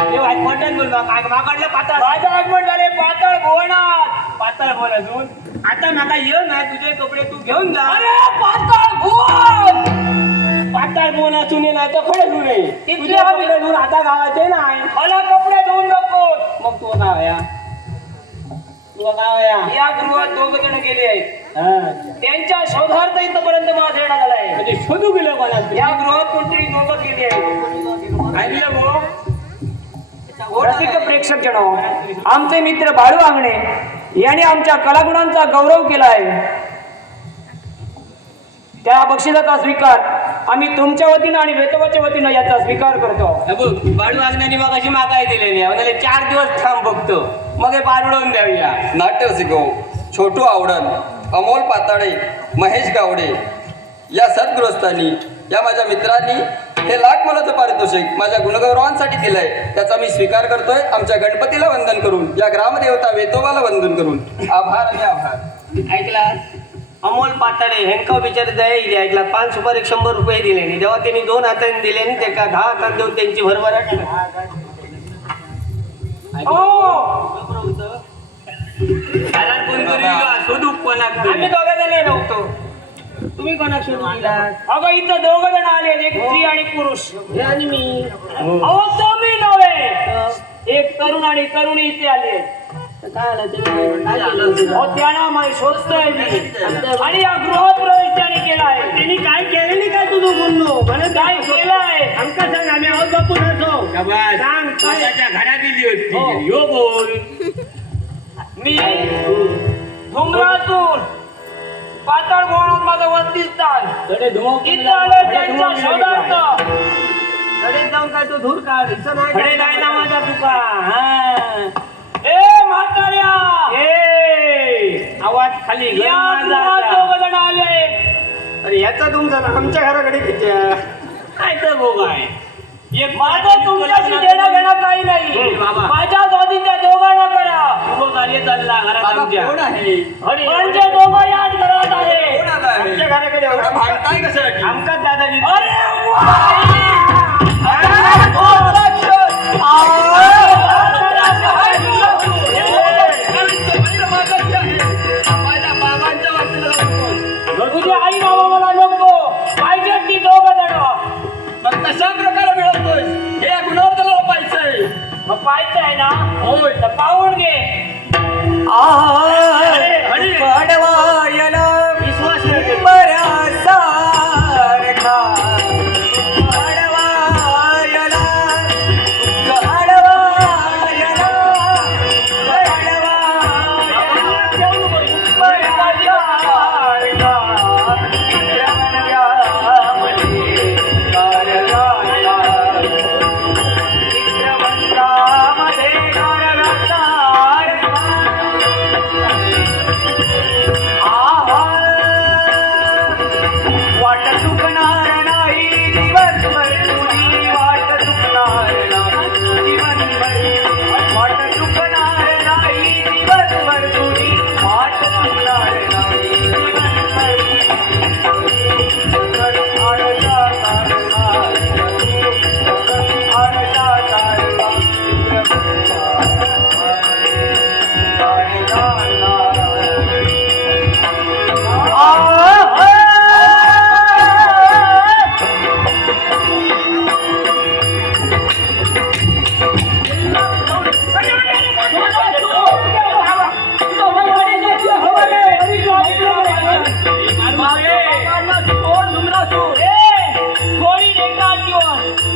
हे वाईट मोठ्यात बोललो माकडलं पातळ माझं आगमन झाले पाताळ भुवनात पातळ बोल अजून आता माका ये ना तुझे कपडे तू घेऊन जा अरे पाताळ भुवन पातळ बोन असून ये नाही तर खडे धुणे तिथले तुझे कपडे धुवून आता गावाचे नाही मला कपडे धुवून नको मग तू गाव या तू गाव या या गृहात दोघ जण गेले आहेत हा. त्यांच्या शोधार्थ इथपर्यंत माझा येणं झालाय म्हणजे शोधू गेलो कोणा या गृहात कोणतरी दोघं गेले आहेत ऐकलं भाऊ रसिक प्रेक्षक जण आमचे मित्र बाळू आंगणे याने आमच्या कलागुणांचा गौरव केलाय. त्या बक्षिसाचा स्वीकार आम्ही तुमच्या वतीनं आणि वेतवाच्या वतीनं याचा स्वीकार करतो. बाडू वागण्याने मग अशी मागाई दिलेली आहे म्हणाले 4 दिवस थांब बघतो मग हे बारडवून द्यावया. नाट्य शिकव छोटू आवडण, अमोल पाताळे, महेश गावडे या सद्गृहस्थांनी या माझ्या मित्रांनी हे लाख मोलाचं पारितोषिक माझ्या गुणगौरवांसाठी दिलंय. त्याचा मी स्वीकार करतोय. आमच्या गणपतीला वंदन करून, या ग्रामदेवता वेतोबाला वंदन करून आभार आणि आभार. ऐकला अमोल पाताडे हेंका बिचारे दया दिली. ऐकला 5 सुपारी 100 रुपये दिले आणि जेव्हा त्यांनी 2 हाताने दिले आणि ते का 10 हातात देऊन त्यांची भरभराट आम्ही दोघे जण नव्हतो. तुम्ही कोणाक शोधून दिला? अगं इथं 2 जण आले, एक स्त्री आणि पुरुष. हे आणि मी अहो तुम्ही नव्हे, एक तरुण आणि तरुणी इथे आले. तर काय आलं ते काय केलं? अहो त्यांना माहिती शोधतोय मी आणि या गृहात प्रवेश त्याने केलाय. त्यांनी काय केलेली काय तुझं बोललो म्हणून काय केलंय आमका सांग आम्ही आहोत बापू नसो सांग स्वतःच्या घरात दिली होती यो बोल. मी धुमरातून पाताळ गोवणात माझं वस्तीस्थान इथं आलं त्यांच्या शोधार्थ. घरी जाऊन काय तो धूर काढ इथं नाही खडे काय नाही ना माझ्या तुका. हा. ए म्हाताऱ्या, ए आवाज खाली घे या माझा गृहात आता. 2 जण आले. अरे याचा तुमचा ना आमच्या घराकडे खिच्या काय तर भोग आहे. एक माझं तुमच्याशी देणं घेणं काही नाही. बाबा. माझ्या स्वाधीनच्या दोघांना करा. शुभ कार्य चालला घरात बाबा आमच्या. कोण आहे? म्हणजे दोघं याच घरात आहे. कोण आला आहे? आमच्या घराकडे एवढं भांडताय कशासाठी? आमकाच दादाजी अरे वा! माझ्या बाबांच्या वाटेला जाऊन तुझी आई बाबा मला नको पाहिजे ती 2 जण. मग कशा प्रकारे मिळवतोय? हे गुणावर त्याला पाहिजे. मग पाहायचं आहे ना, होय. तर पाहून घे. कडवायला विश्वास नाही बऱ्यासारखा कडवायला वाट चुकणार नाही दिवसभर तुझी वाट चुकणार नाही जीवनभर वाट चुकणार नाही दिवसभर तुझी वाट चुकणार नाही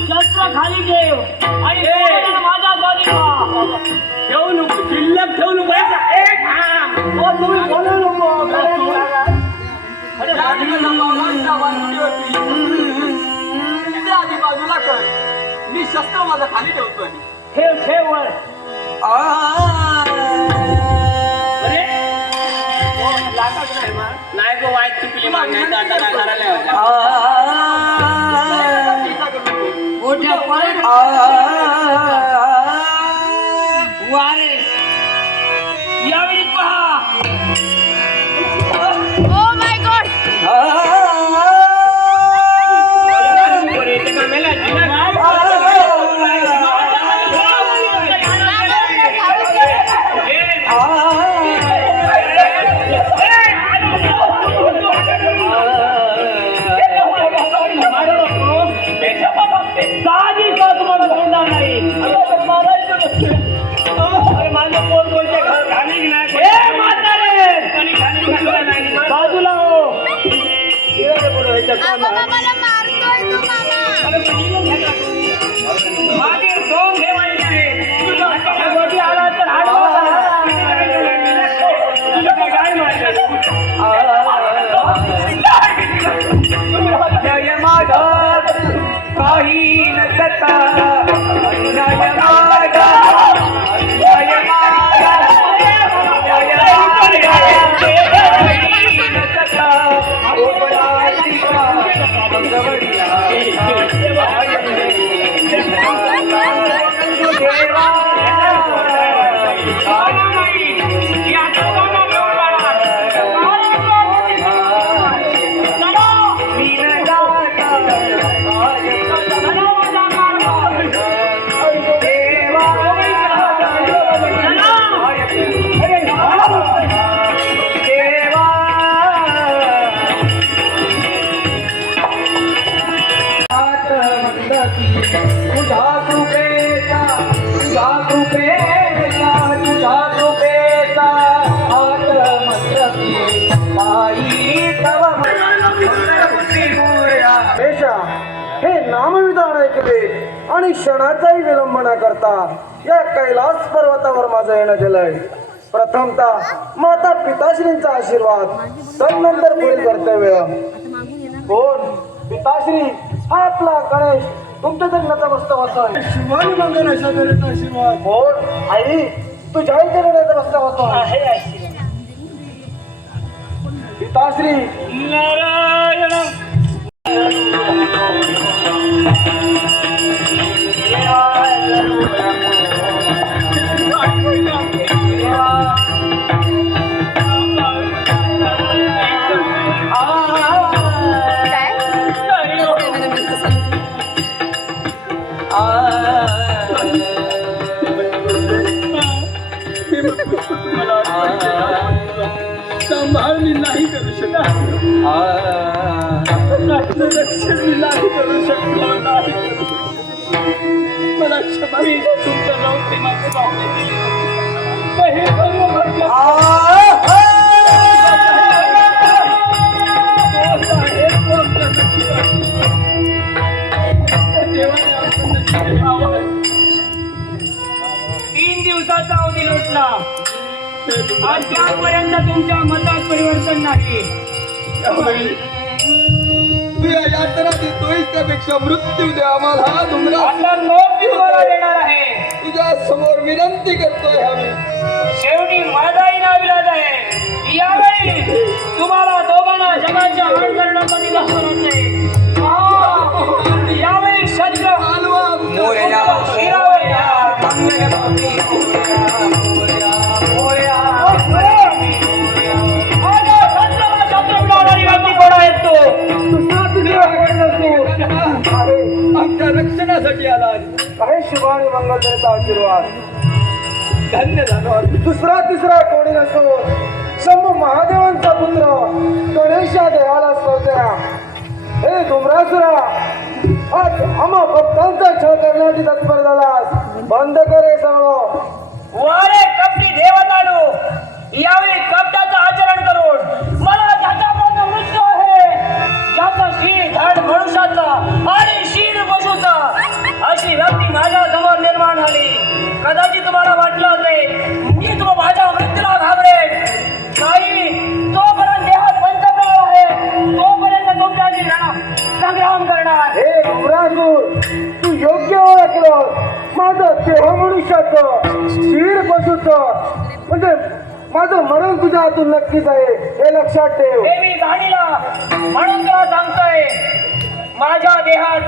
शस्त्र खाली ठेव आणि 2 जण माझ्या स्वाधीन व्हा. ठेवू नको शिल्लक ठेवू नको तुम्ही बोलू नको. बाजूला कर. मी शस्त्र माझं खाली ठेवतोय. ठेव ठेव वर. नाही गो वाईट चुकली मग नाही तर आता काय करायला वारे यावेळी पहा. Oh my God. बाजूला हो. मामा मला मारतोय तू मामा. मागे ढोंग ठेवायचे. तुझ्या हाताला गोटी आला तर हात हे नामविधान ऐकले आणि क्षणाचाही विलंब न करता या कैलास पर्वतावर माझं येणं केलंय. प्रथमतः माता पिताश्रींचा आशीर्वाद, तदनंतर पुढील कर्तव्य. कोण? पिताश्री हा आपला गणेश तुमच्या जगण्याचा मस्त होतोय. शिवानी मंगल अशा तऱ्हेचा आशीर्वाद. कोण? आई तुझ्या आईच्या जगण्याचा मस्त होतोय. पिताश्री नारायण सांभाळ मी नाही करू शकत, रक्षण मी नाही करू शकलो, नाही करू शकलो. मला क्षमा, मी तुमच्या नव्हते माझे पाहुणे दिले. हे सर्व घडलं. देवाने आमचं नशीब लावलंय. 3 दिवसाचा अवधी लोटला. आजपर्यंत तुमच्या मतात परिवर्तन नाही. तू या यात्रा देतोय त्यापेक्षा मृत्यू दे आम्हाला. हा डोंगरा आता नोंद तुम्हाला देणार आहे. तुझ्या समोर विनंती करतोय आम्ही. शेवटी माझाही नाविलाज आहे. यावेळी तुम्हाला दोघांना जगाच्या अडचणीमध्ये बसवून होते. यावेळी शस्त्र शिरावर घ्या. माझ्या शस्त्राला शस्त्र मिळवणारी व्यक्ती कोण आहे तो? आमच्या रक्षणासाठी आला. आहे शिवानी मंगलचा आशीर्वाद. धन्य झालो. दुसरा तिसरा कोणी नसो शंभू महादेवांचा पुत्र गणेश या देहाला स्तोत्या. हे डोंगरासुरा, आज आम्हा भक्तांचा छळ करण्याची तत्पर झालास. बंद करे सगळं. वारे कपटी देवतानो, यावेळी कपटाचं आचरण करून मला ज्याचा माझा मृत्यू आहे, ज्याचा शीळ धड मनुष्याचा आणि शीळ पशुचा, अशी व्यक्ती माझ्या समोर निर्माण झाली. कदाचित तुम्हाला वाटलं असेल मी तुम्ही माझ्या मृत्यूला घाबरेन. नाही, तोपर्यंत देहात पंचप्राण आहे तोपर्यंत तुमच्याशी संग्राम करणार. हे डोंगरासूर, तू योग्य ओळखलं. माझं देह मनुष्याचं, शीळ पशुचं, म्हणजे माझं मरण तुझ्या हातून नक्कीच आहे, हे लक्षात ठेव. हे मी जाणीला म्हणून तुला सांगतोय, माझ्या देहात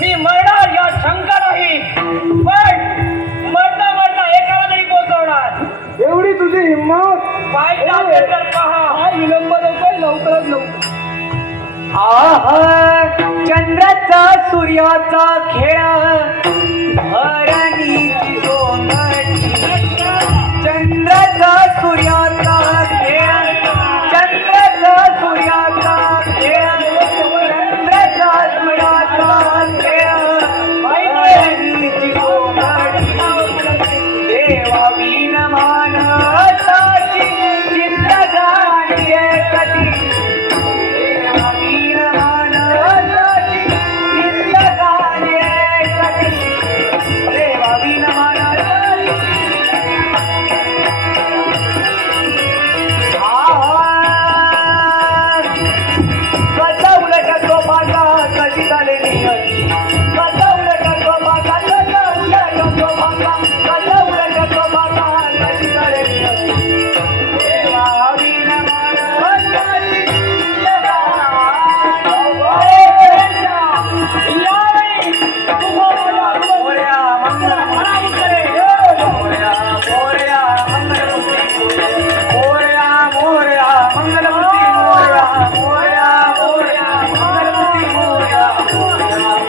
मी मरणार या शंका नाही, पण मरता मरता एकाला तरी पोहोचवणार. एवढी तुझी हिंमत. पाहिजे असेल तर पहा. काय विलंब नकोय, लवकरात लवकर. चंद्राचा सूर्याचा खेळ धरणीची सोंगटी. चंद्राचा सूर्याचा खेळ, चंद्राचा सूर्याचा खेळ, चंद्राचा सूर्याचा खेळ धरणीची सोंगटी. देवा विन मानताची जिंदगानी एकटी. देवा विन मानताची जिंदगानी एकटी. देवा विन मानताची कसा उलट तो माझा कशी झालेली अशी. कसा उलट तो माझा, कसा उलट तो माझा, कसा उलट तो माझा कशी झालेली अशी. देवा विन मानताची यावेळी मोरया मंगल म्हणाई करे. मोरया मोरया मंगलमूर्ती. मोरया मोरया मंगलमूर्ती. मोरया मोरया मोरया मंगलमूर्ती. मोरया मोरया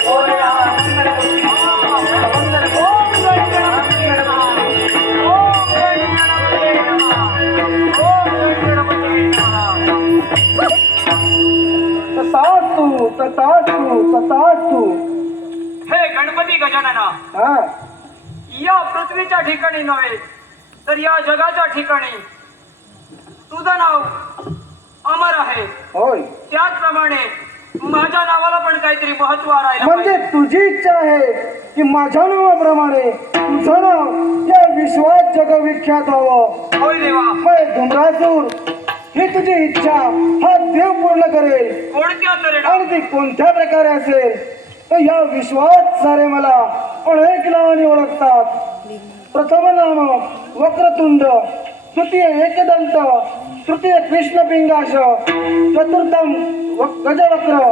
मोरया मंगलमूर्ती. तथास्तु. हे गणपती गजानना, हा, या पृथ्वीच्या ठिकाणी नव्हे तर या जगाच्या ठिकाणी तुझं नाव अमर आहे. होय. त्याचप्रमाणे माझ्या नावाला पण काहीतरी महत्व राहिलं म्हणजे पाहिजे. तुझी इच्छा आहे की माझ्या नावाप्रमाणे तुझं नाव या विश्वात जगविख्यात व्हावं. होय देवा. होय धुम्रासूर, ही तुझी इच्छा हा देव पूर्ण करेल. कोणत्या तऱ्हेनं? आणि ती कोणत्या प्रकारे असेल तर या विश्वात सारे मला अनेक नावाने ओळखतात. प्रथम नाम वक्रतुंड, तृतीय एकदंत, तृतीय कृष्णपिंगाश, चतुर्थम गजवक्र,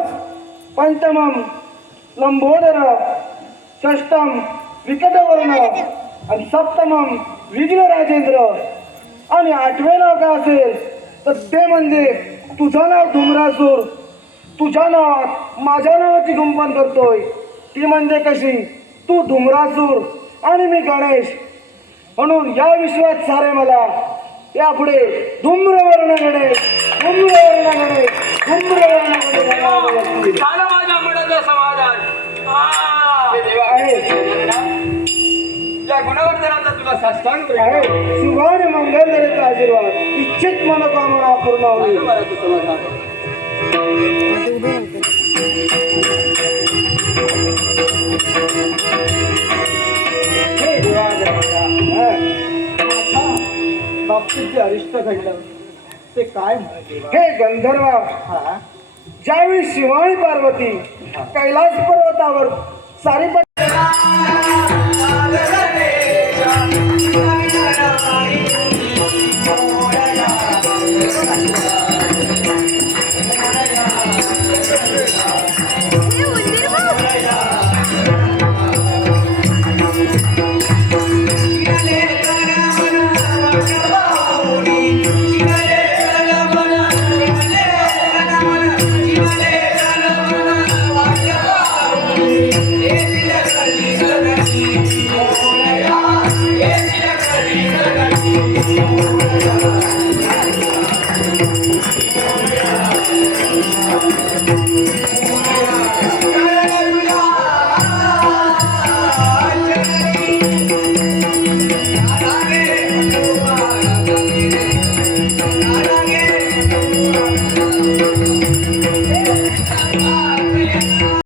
पंचमम लंबोदर, षष्टम विकटवर्ण आणि सप्तमम विघ्न राजेंद्र. आणि आठवे नाव काय असेल तर ते म्हणजे तुझं नाव धुम्रासूर. तुझ्या नावात माझ्या नावाची गुंफण करतोय. ती म्हणजे कशी, तू धुम्रासूर आणि मी गणेश. म्हणून या विश्वात सारे मला यापुढे धूम्रवर्ण गणेश, धूम्रवर्ण गणेश, धूम्रवर्ण गणेश झालं माझ्या मनाचं समाधान. हे देवा आहे. या गुणवर्धनाचा तुला साष्टांग आहे. प्रणिपात. शुभ आणि मंगलदेवाचा आशीर्वाद, इच्छित मनोकामना पूर्ण होईल. झालं मला तुझं समाधान. हे देवादेवा, बाबतीत जे अरिष्ट घडलं ते काय म्हणते? हे गंधर्वा, ज्यावेळी शिवाणी पार्वती कैलास पर्वतावर सारी हे उंदीर बघ. Thank you.